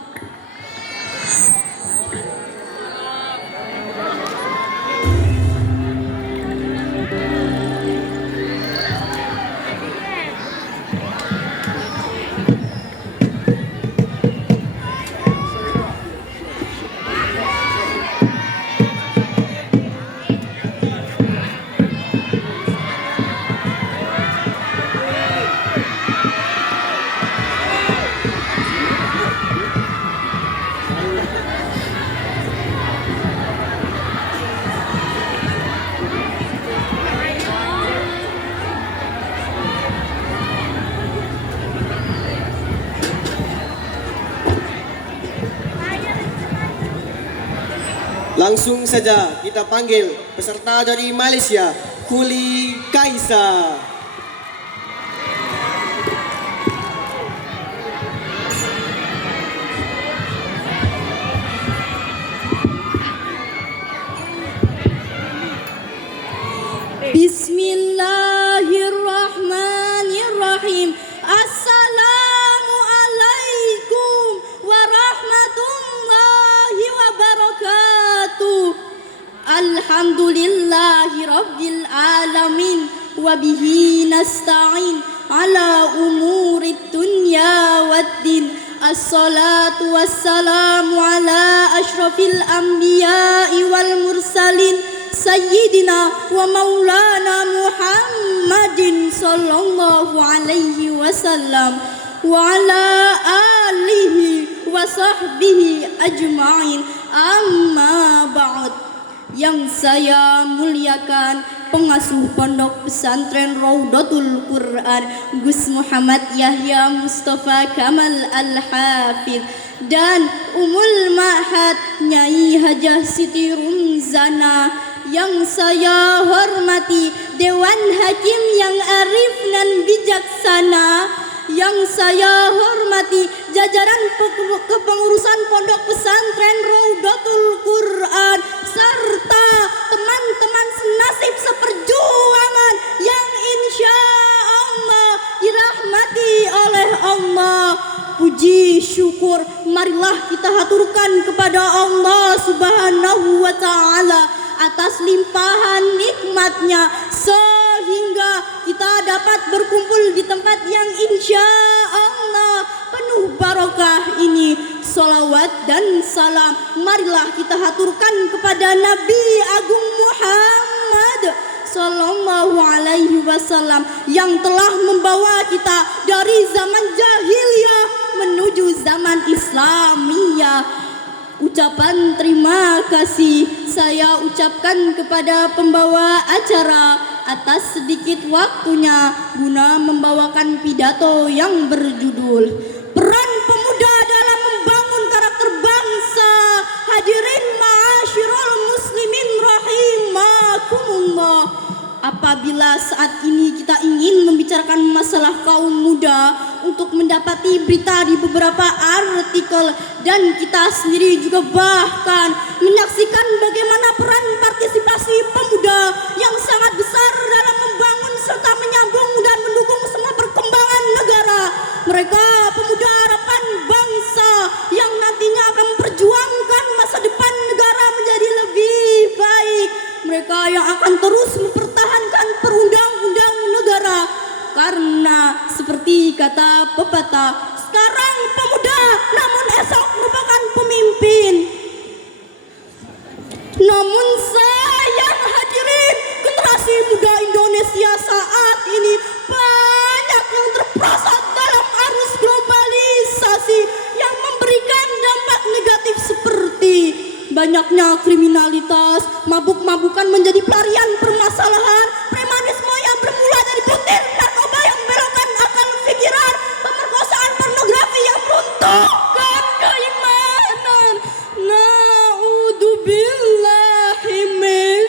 Langsung saja kita panggil peserta dari Malaysia, Kuli Kaisa. Bismillahirrahmanirrahim. Assalamualaikum warahmatullahi wabarakatuh. Alhamdulillahi rabbil alamin wa bihi nasta'in ala umurid dunya waddin. Assalatu wassalamu ala ashrafil anbiya'i wal mursalin sayyidina wa maulana Muhammadin sallallahu alaihi wasallam wa ala alihi wa sahbihi ajma'in. Amma ba'd. Yang saya muliakan pengasuh pondok pesantren Raudatul Quran Gus Muhammad Yahya Mustafa Kamal Al-Hafidh dan Umul Ma'had Nyai Hajah Siti Rumzana. Yang saya hormati Dewan Hakim yang arif dan bijaksana. Yang saya hormati jajaran kepengurusan pondok pesantren Raudatul Quran serta teman-teman senasib seperjuangan yang insya Allah dirahmati oleh Allah. Puji syukur marilah kita haturkan kepada Allah Subhanahu wa ta'ala atas limpahan nikmatnya sehingga kita dapat berkumpul di tempat yang insya Allah penuh barokah ini. Salawat dan salam marilah kita haturkan kepada Nabi Agung Muhammad sallallahu alaihi wasallam yang telah membawa kita dari zaman jahiliyah menuju zaman Islamiyah. Ucapan terima kasih saya ucapkan kepada pembawa acara atas sedikit waktunya guna membawakan pidato yang berjudul Peran Pemuda dalam Membangun Karakter Bangsa. Hadirin ma'asyiral muslimin rahimakumullah. Apabila saat ini kita ingin membicarakan masalah kaum muda untuk mendapati berita di beberapa artikel dan kita sendiri juga bahkan menyaksikan bagaimana peran partisipasi pemuda yang sangat besar dalam membangun serta menyambung dan mendukung semua perkembangan negara. Mereka pemuda harapan bangsa yang nantinya akan memperjuangkan masa depan negara menjadi lebih baik. Mereka yang akan terus mempertahankan perundang-undang negara. Karena seperti kata pepatah, sekarang pemuda namun esok merupakan pemimpin. Namun sayang hadirin, generasi muda Indonesia saat ini banyak yang terperosok dalam arus globalisasi yang memberikan dampak negatif seperti banyaknya kriminalitas, mabuk-mabukan menjadi pelarian permasalahan, premanisme yang bermula dari butir narkoba yang membelokkan akal pikiran, pemerkosaan pornografi yang meruntuhkan keimanan. Naudzubillahi min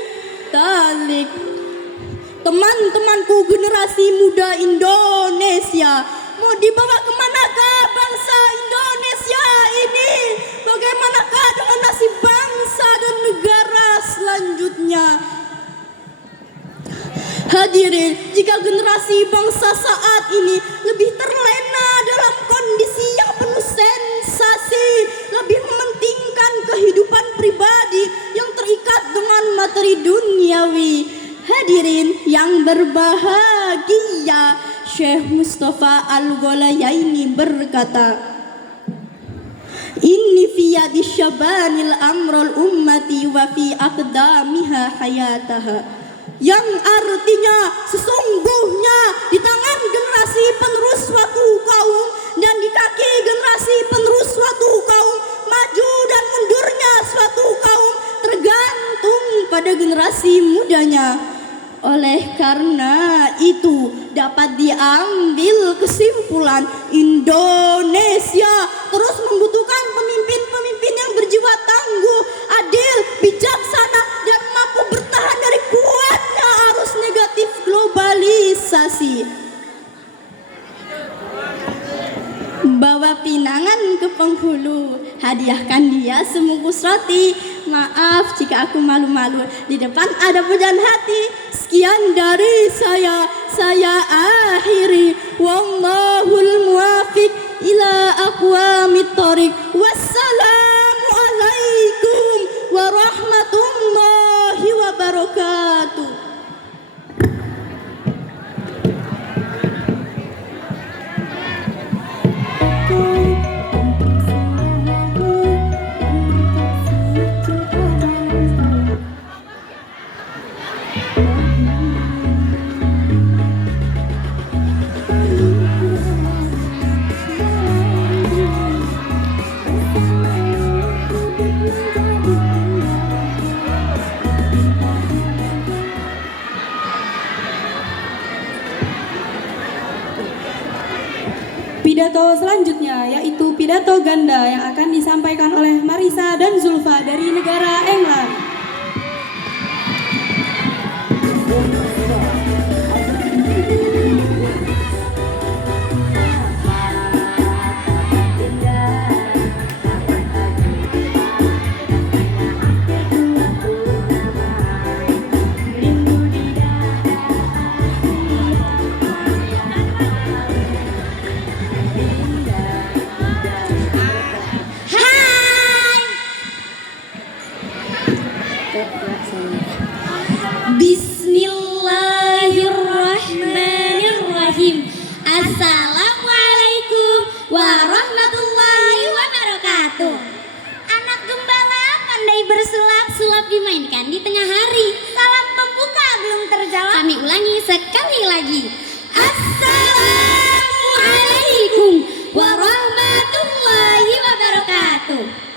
dzalik. Teman-temanku generasi muda Indonesia, mau dibawa kemanakah bangsa Indonesia ini? Bagaimanakah dengan nasib bangsa dan negara selanjutnya? Hadirin, jika generasi bangsa saat ini lebih terlena dalam kondisi yang penuh sensasi, lebih mementingkan kehidupan pribadi yang terikat dengan materi duniawi. Hadirin yang berbahagia, Syekh Mustafa Al-Gholayaini berkata, Inni fi yadi syabanil amrul ummati wa fi aqdamiha hayataha. Yang artinya sesungguhnya di tangan generasi penerus suatu kaum dan di kaki generasi penerus suatu kaum, maju dan mundurnya suatu kaum tergantung pada generasi mudanya. Oleh karena itu dapat diambil kesimpulan Indonesia terus membutuhkan pemimpin-pemimpin yang berjiwa tangguh, adil, bijaksana dan mampu bertahan dari kuatnya arus negatif globalisasi. Bawa pinangan ke penghulu, hadiahkan dia semungkus roti, maaf jika aku malu-malu. Di depan ada pujaan hati. Sekian dari saya akhiri. Wallahul muwafiq ila aqwamit thoriq. Wassalamualaikum warahmatullahi wabarakatuh. Pidato selanjutnya yaitu pidato ganda yang akan disampaikan oleh Marisa dan Zulfa dari negara England. Bismillahirrahmanirrahim. Assalamualaikum warahmatullahi wabarakatuh. Anak gembala pandai bersulap-sulap dimainkan di tengah hari. Salam pembuka belum terjawab. Kami ulangi sekali lagi. Assalamualaikum warahmatullahi wabarakatuh.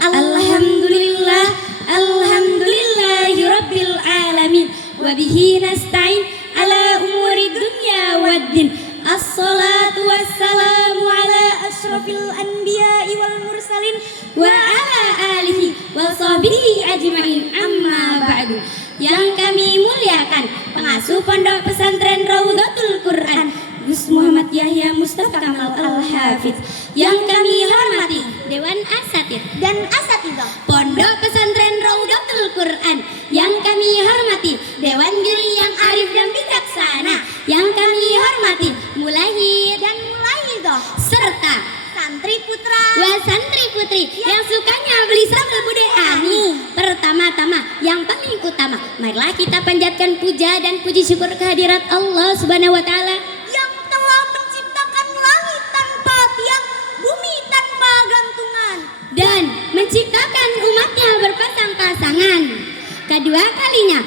Alhamdulillah, alhamdulillahirabbil alamin wa bihi nasta'in ala umuri dunya waddin. Assalatu wassalamu ala asyrafil anbiya'i wal mursalin wa ala alihi wa sahbihi ajma'in, amma ba'du. Yang kami muliakan pengasuh Pondok Pesantren Raudhatul Quran Gus Muhammad Yahya Mustafa Kamal Al-Hafidz. Yang kami hormati Dewan Asatid dan Asatidah Pondok Pesantren Raudhatul Quran. Yang kami hormati Dewan Juri yang arif dan bijaksana. Yang kami hormati Mulahid dan Mulahidah serta santri putra wa santri putri yang sukanya beli sambal bude ani. Pertama-tama yang paling utama, marilah kita panjatkan puja dan puji syukur kehadirat Allah Subhanahu wa taala yang telah menciptakan langit tanpa tiang, bumi tanpa gantungan, dan menciptakan umatnya berpasang-pasangan. Kedua kalinya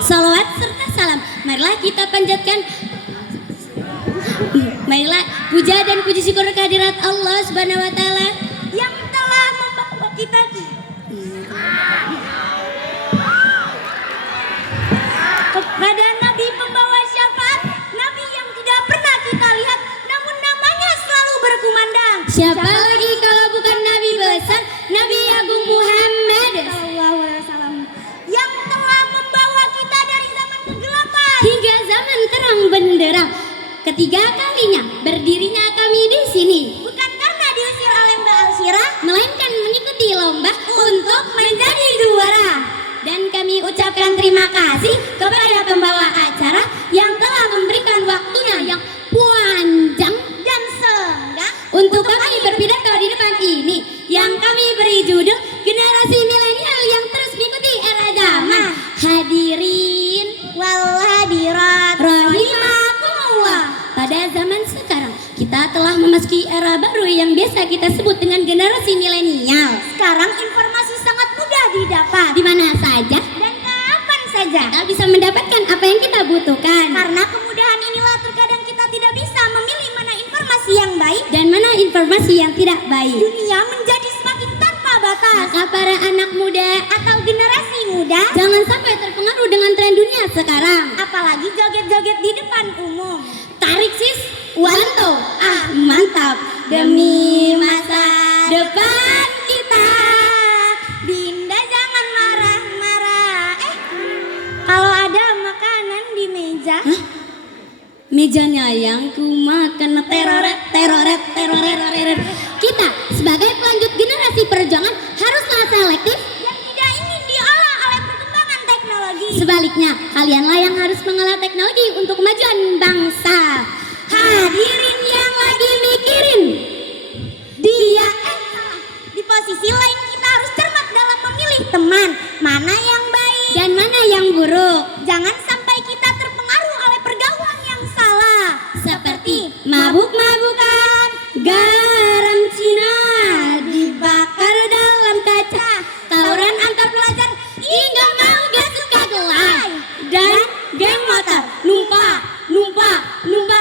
salawat serta salam marilah kita panjatkan. Marilah puja dan puji syukur kehadirat Allah Subhanahu wa taala yang telah membawa kita kepada Nabi pembawa syafaat, Nabi yang tidak pernah kita lihat namun namanya selalu berkumandang. Siapa lagi kalau bukan Nabi besar, Nabi Agung Muhammad sallallahu alaihi wasallam yang telah membawa kita dari zaman kegelapan hingga zaman terang benderang. Ketiga kalinya berdirinya kami di sini bukan karena diusir oleh Mbak Alsyirah, melainkan mengikuti lomba untuk menjadi juara. Dan kami ucapkan terima kasih kepada pembawa acara yang telah memberikan waktunya yang panjang dan senggang untuk kami berpidato di depan ini, yang kami beri judul Generasi Milenial yang terus mengikuti era zaman. Hadirin wal hadirat rahimakumullah. Pada zaman sekarang kita telah memasuki era baru yang biasa kita sebut dengan generasi milenial. Sekarang informasi sangat mudah didapat di mana saja dan kapan saja. Kita bisa mendapatkan apa yang kita butuhkan. Karena kemudahan inilah terkadang kita tidak bisa memilih mana informasi yang baik dan mana informasi yang tidak baik. Dunia menjadi semakin tanpa batas. Maka para anak muda atau generasi muda jangan sampai terpengaruh dengan tren dunia sekarang. Apalagi joget-joget di depan umum. Tarik sis, wanto, mantap. Demi masa depan kita, Dinda jangan marah-marah. Kalau ada makanan di meja, mejanya yang ku makan teroret. Kita sebagai pelanjut generasi perjuangan haruslah selektif dan tidak ingin diolah oleh perkembangan teknologi. Sebaliknya, kalianlah yang harus mengolah teknologi untuk kemajuan bangsa. Hadirin yang lagi mikirin, dia di posisi lain kita harus cermat dalam memilih teman, mana yang baik dan mana yang buruk. Jangan sampai kita terpengaruh oleh pergaulan yang salah, seperti mabuk-mabukan, garam Cina dibakar dalam kaca, tawuran antar pelajar hingga mau gak suka gelai, dan geng motor numpa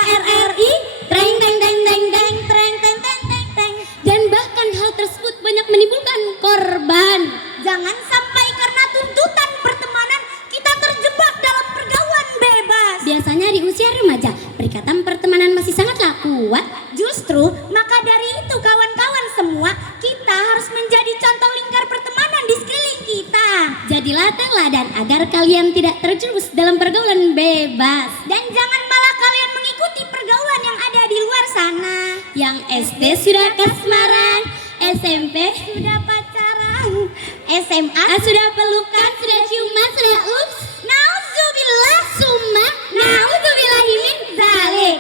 RRI, treng teng teng teng teng treng teng teng teng teng, dan bahkan hal tersebut banyak menimbulkan korban. Jangan sampai karena tuntutan pertemanan kita terjebak dalam pergaulan bebas. Biasanya di usia remaja perikatan pertemanan masih sangatlah kuat. Justru maka dari itu kawan-kawan semua, kita harus menjadi contoh lingkar pertemanan di sekeliling kita. Jadilah teladan agar kalian tidak terjerumus dalam pergaulan bebas. Dan jangan malah kalian mengikuti pergaulan yang ada di luar sana. Yang SD sudah kasmaran, SMP sudah pacaran, SMA sudah pelukan, sudah ciuman, sudah ups. Nauzubillah summa nauzubillahi min dzalik.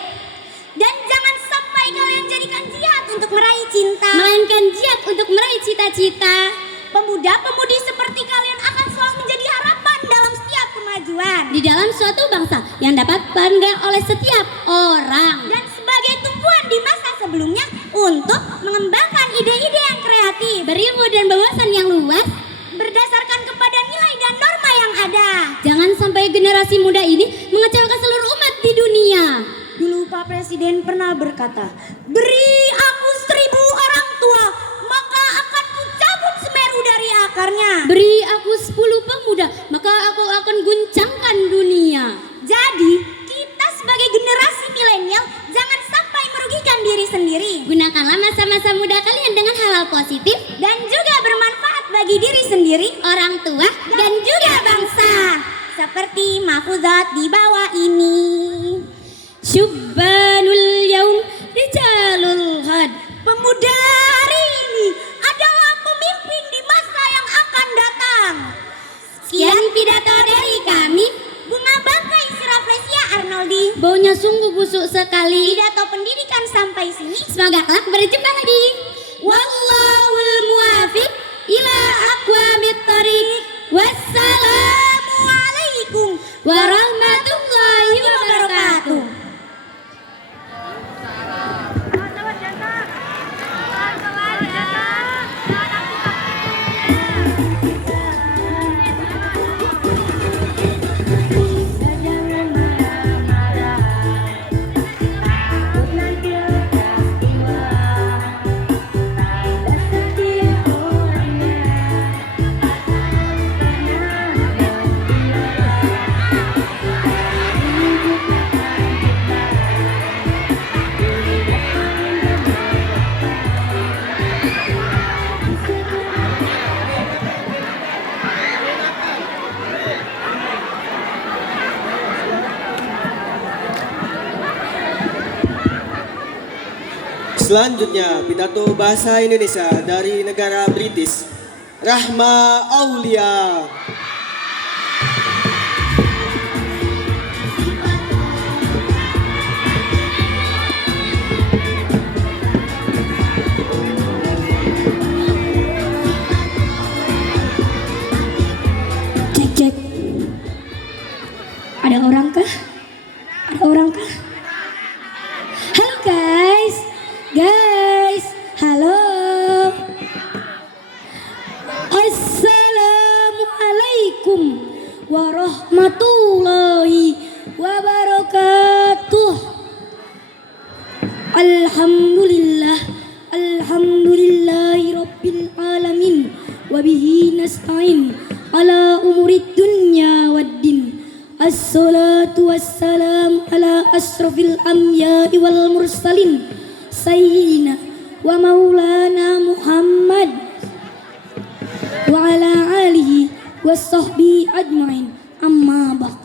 Dan jangan sampai kalian jadikan jihad untuk meraih cinta, melainkan jihad untuk meraih cita-cita. Pemuda-pemudi seperti kalian akan selalu menjadi harapan dalam setiap kemajuan di dalam suatu bangsa yang dapat bangga oleh setiap orang, dan sebagai tumpuan di masa sebelumnya untuk mengembangkan ide-ide yang kreatif, berilmu dan wawasan yang luas berdasarkan kepada nilai dan norma yang ada. Jangan sampai generasi muda ini mengecewakan seluruh umat di dunia. Dulu Pak Presiden pernah berkata, beri aku 1000 orang tua, maka akan kucabut Semeru dari akarnya. Beri aku 10 pemuda, maka aku akan guncangkan dunia. Jadi, kita sebagai generasi milenial jangan sampai merugikan diri sendiri. Gunakanlah masa-masa muda kalian dengan hal-hal positif dan juga bermanfaat bagi diri sendiri, orang tua, dan juga bangsa. Seperti mahfuzat di bawah ini. Syubbanul yaum rijalul had. Pemuda hari ini adalah pemimpin di masa yang akan datang. Sekian pidato dari kami, Bunga Bangkai Siraflesia Arnoldi. Baunya sungguh busuk sekali. Pidato pendidikan sampai sini. Semoga kelak berjumpa lagi. Wallahul muwafiq ila aqwamit thariq. Wassalamualaikum warahmatullahi wabarakatuh. Selanjutnya, pidato bahasa Indonesia dari negara British, Rahma Aulia. Cek. Ada orang kah? Halo guys, halo. Assalamualaikum warahmatullahi wabarakatuh. Alhamdulillahi rabbil alamin. Wabihi nasta'in ala umurid dunya waddin. Assalatu wassalamu ala asrafil anbiya'i wal mursalin sayyidina wa maulana Muhammad wa ala alihi wa sahbihi ajmain. Amma ba'd.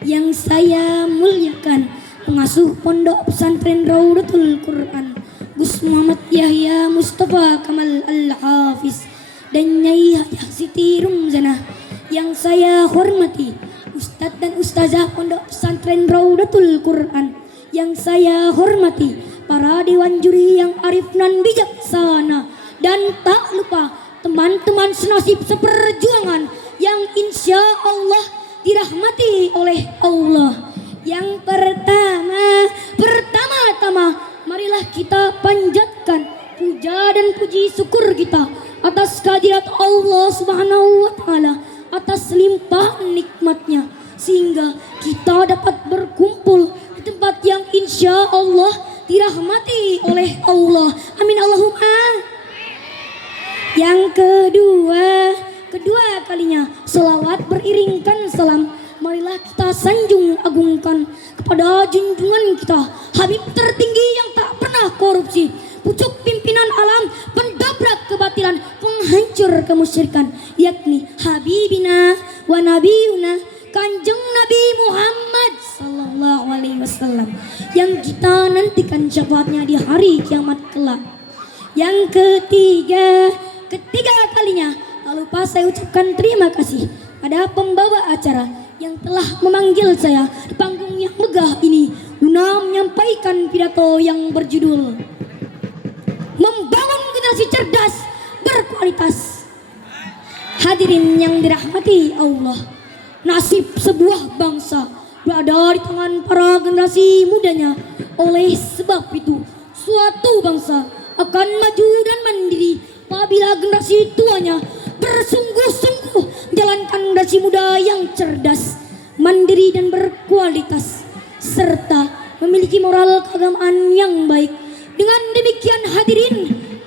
Yang saya muliakan pengasuh Pondok Pesantren Raudatul Quran Gus Muhammad Yahya Mustafa Kamal Al-Hafiz, dan Nyai Hajah Siti Rumzana yang saya hormati, Ustadz dan Ustazah Pondok Pesantren Raudatul Quran yang saya hormati, para dewan juri yang arif dan bijaksana, dan tak lupa teman-teman senasib seperjuangan yang insya Allah dirahmati oleh Allah. Yang pertama-tama marilah kita panjatkan puja dan puji syukur kita atas kehadirat Allah Subhanahu wa taala, atas limpahan nikmatnya, sehingga kita dapat berkumpul di tempat yang insya Allah dirahmati oleh Allah. Amin Allahumma. Yang kedua kalinya selawat beriringkan salam, marilah kita sanjung agungkan kepada junjungan kita, Habib tertinggi yang tak pernah korupsi, pucuk pimpinan alam, pendobrak kebatilan, penghancur kemusyrikan, yakni Habibina wa Nabiuna Kanjeng Nabi Muhammad sallallahu alaihi wasallam, yang kita nantikan syafaatnya di hari kiamat kelak. Yang ketiga kalinya, tak lupa saya ucapkan terima kasih pada pembawa acara yang telah memanggil saya di panggung yang megah ini guna menyampaikan pidato yang berjudul Membangun Generasi Cerdas Berkualitas. Hadirin yang dirahmati Allah, nasib sebuah bangsa berada di tangan para generasi mudanya. Oleh sebab itu, suatu bangsa akan maju dan mandiri apabila generasi tuanya bersungguh-sungguh menjalankan generasi muda yang cerdas, mandiri dan berkualitas, serta memiliki moral keagamaan yang baik. Dengan demikian hadirin,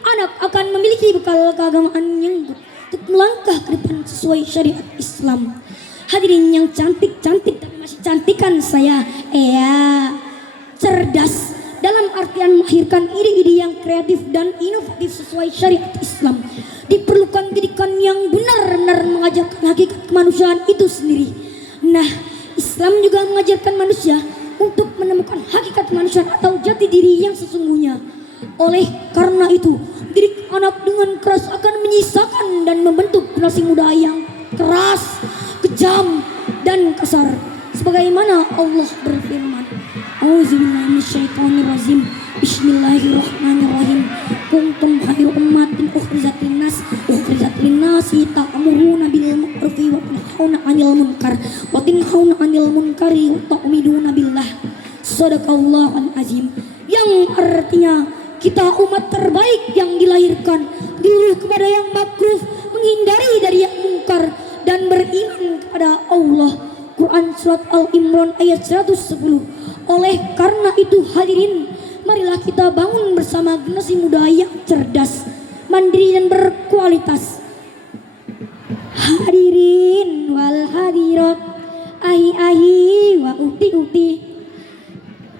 anak akan memiliki bekal keagamaan yang baik untuk melangkah ke depan sesuai syariat Islam. Hadirin yang cantik-cantik tapi masih cantikan saya, cerdas dalam artian melahirkan ide-ide yang kreatif dan inovatif sesuai syariat Islam. Diperlukan didikan yang benar-benar mengajarkan hakikat kemanusiaan itu sendiri. Nah, Islam juga mengajarkan manusia untuk menemukan hakikat kemanusiaan atau jati diri yang sesungguhnya. Oleh karena itu, didik anak dengan keras akan menyisakan dan membentuk generasi muda yang keras, kejam, dan kasar. Sebagaimana Allah berfirman, A'udzubillahi minasyaitonirrajim. Bismillahirrahmanirrahim. Kuntum khairu ummatin ukhrijat linnasi ta'muruna bil ma'rufi wa tanhauna 'anil munkar wa tanhauna 'anil munkari wa tu'minuna billah. Shadaqallahul azim. Yang artinya kita umat terbaik yang dilahirkan dulu kepada yang makruh, menghindari dari yang mungkar, dan beriman kepada Allah. Quran Surat Al-Imran ayat 110. Oleh karena itu hadirin, marilah kita bangun bersama generasi muda yang cerdas, mandiri dan berkualitas. Hadirin wal hadirat, ahi-ahi wa uti-uti.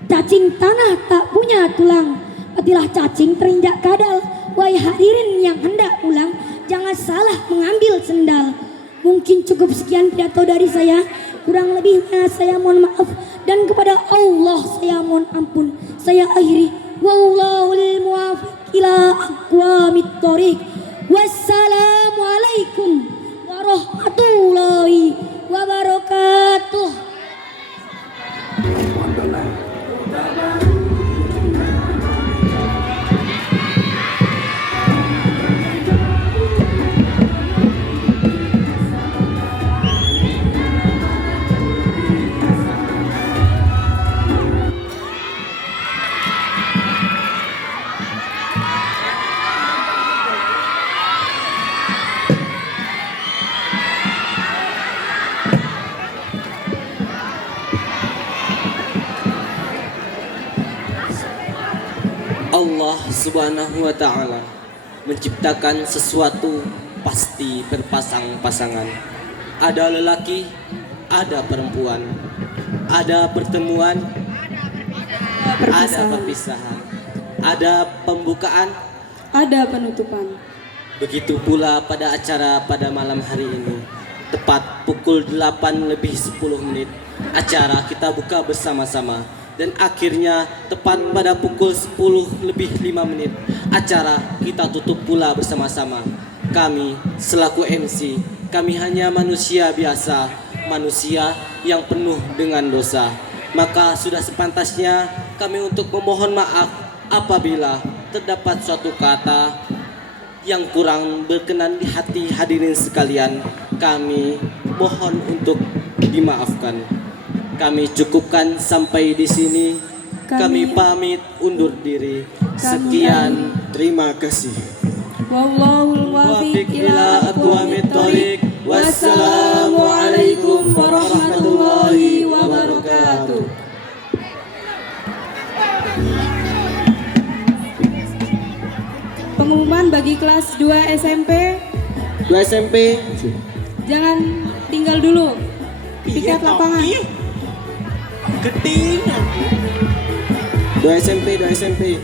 Cacing tanah tak punya tulang, patilah cacing terinjak kadal. Wahai hadirin yang hendak pulang, jangan salah mengambil sendal. Mungkin cukup sekian pidato dari saya. Kurang lebihnya saya mohon maaf, dan kepada Allah saya mohon ampun. Saya akhiri, wallahul muwaffiq ila aqwamit thoriq. Wassalamualaikum warahmatullahi wabarakatuh. Allah Subhanahu wa ta'ala menciptakan sesuatu pasti berpasang-pasangan. Ada lelaki, ada perempuan, ada pertemuan, ada perpisahan, ada pembukaan, ada penutupan. Begitu pula pada acara pada malam hari ini. Tepat pukul 8 lebih 10 menit, acara kita buka bersama-sama Dan akhirnya tepat pada pukul 10:05 acara kita tutup pula bersama-sama. Kami selaku MC, kami hanya manusia biasa, manusia yang penuh dengan dosa. Maka sudah sepantasnya kami untuk memohon maaf apabila terdapat suatu kata yang kurang berkenan di hati hadirin sekalian. Kami mohon untuk dimaafkan. Kami cukupkan sampai di sini. Kami pamit undur diri. Sekian, terima kasih. Wallahul muwaffiq ila aqwamit thoriq. Wassalamualaikum warahmatullahi wabarakatuh. Pengumuman bagi kelas 2 SMP. 2 SMP. Jangan tinggal dulu. Piket lapangan. Geding. 2 SMP, 2 SMP.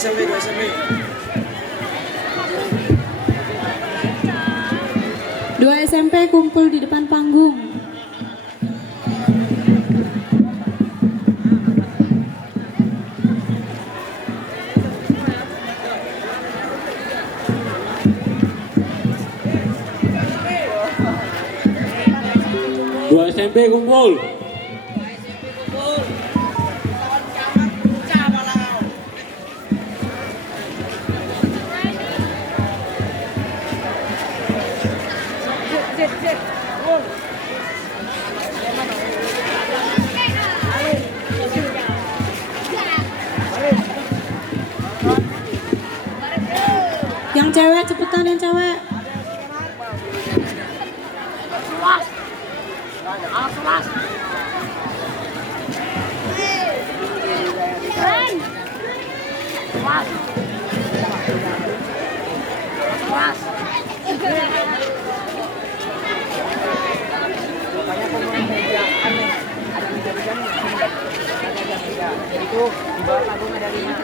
SMP, 2 SMP. 2 SMP kumpul di depan panggung. Dua SMP kumpul. Yang cewek cepetan, yang cewek. Itu di bawah panggung ada 5.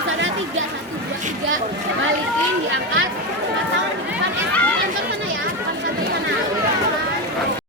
Sana 3, 1, 2, 3 balikin diangkat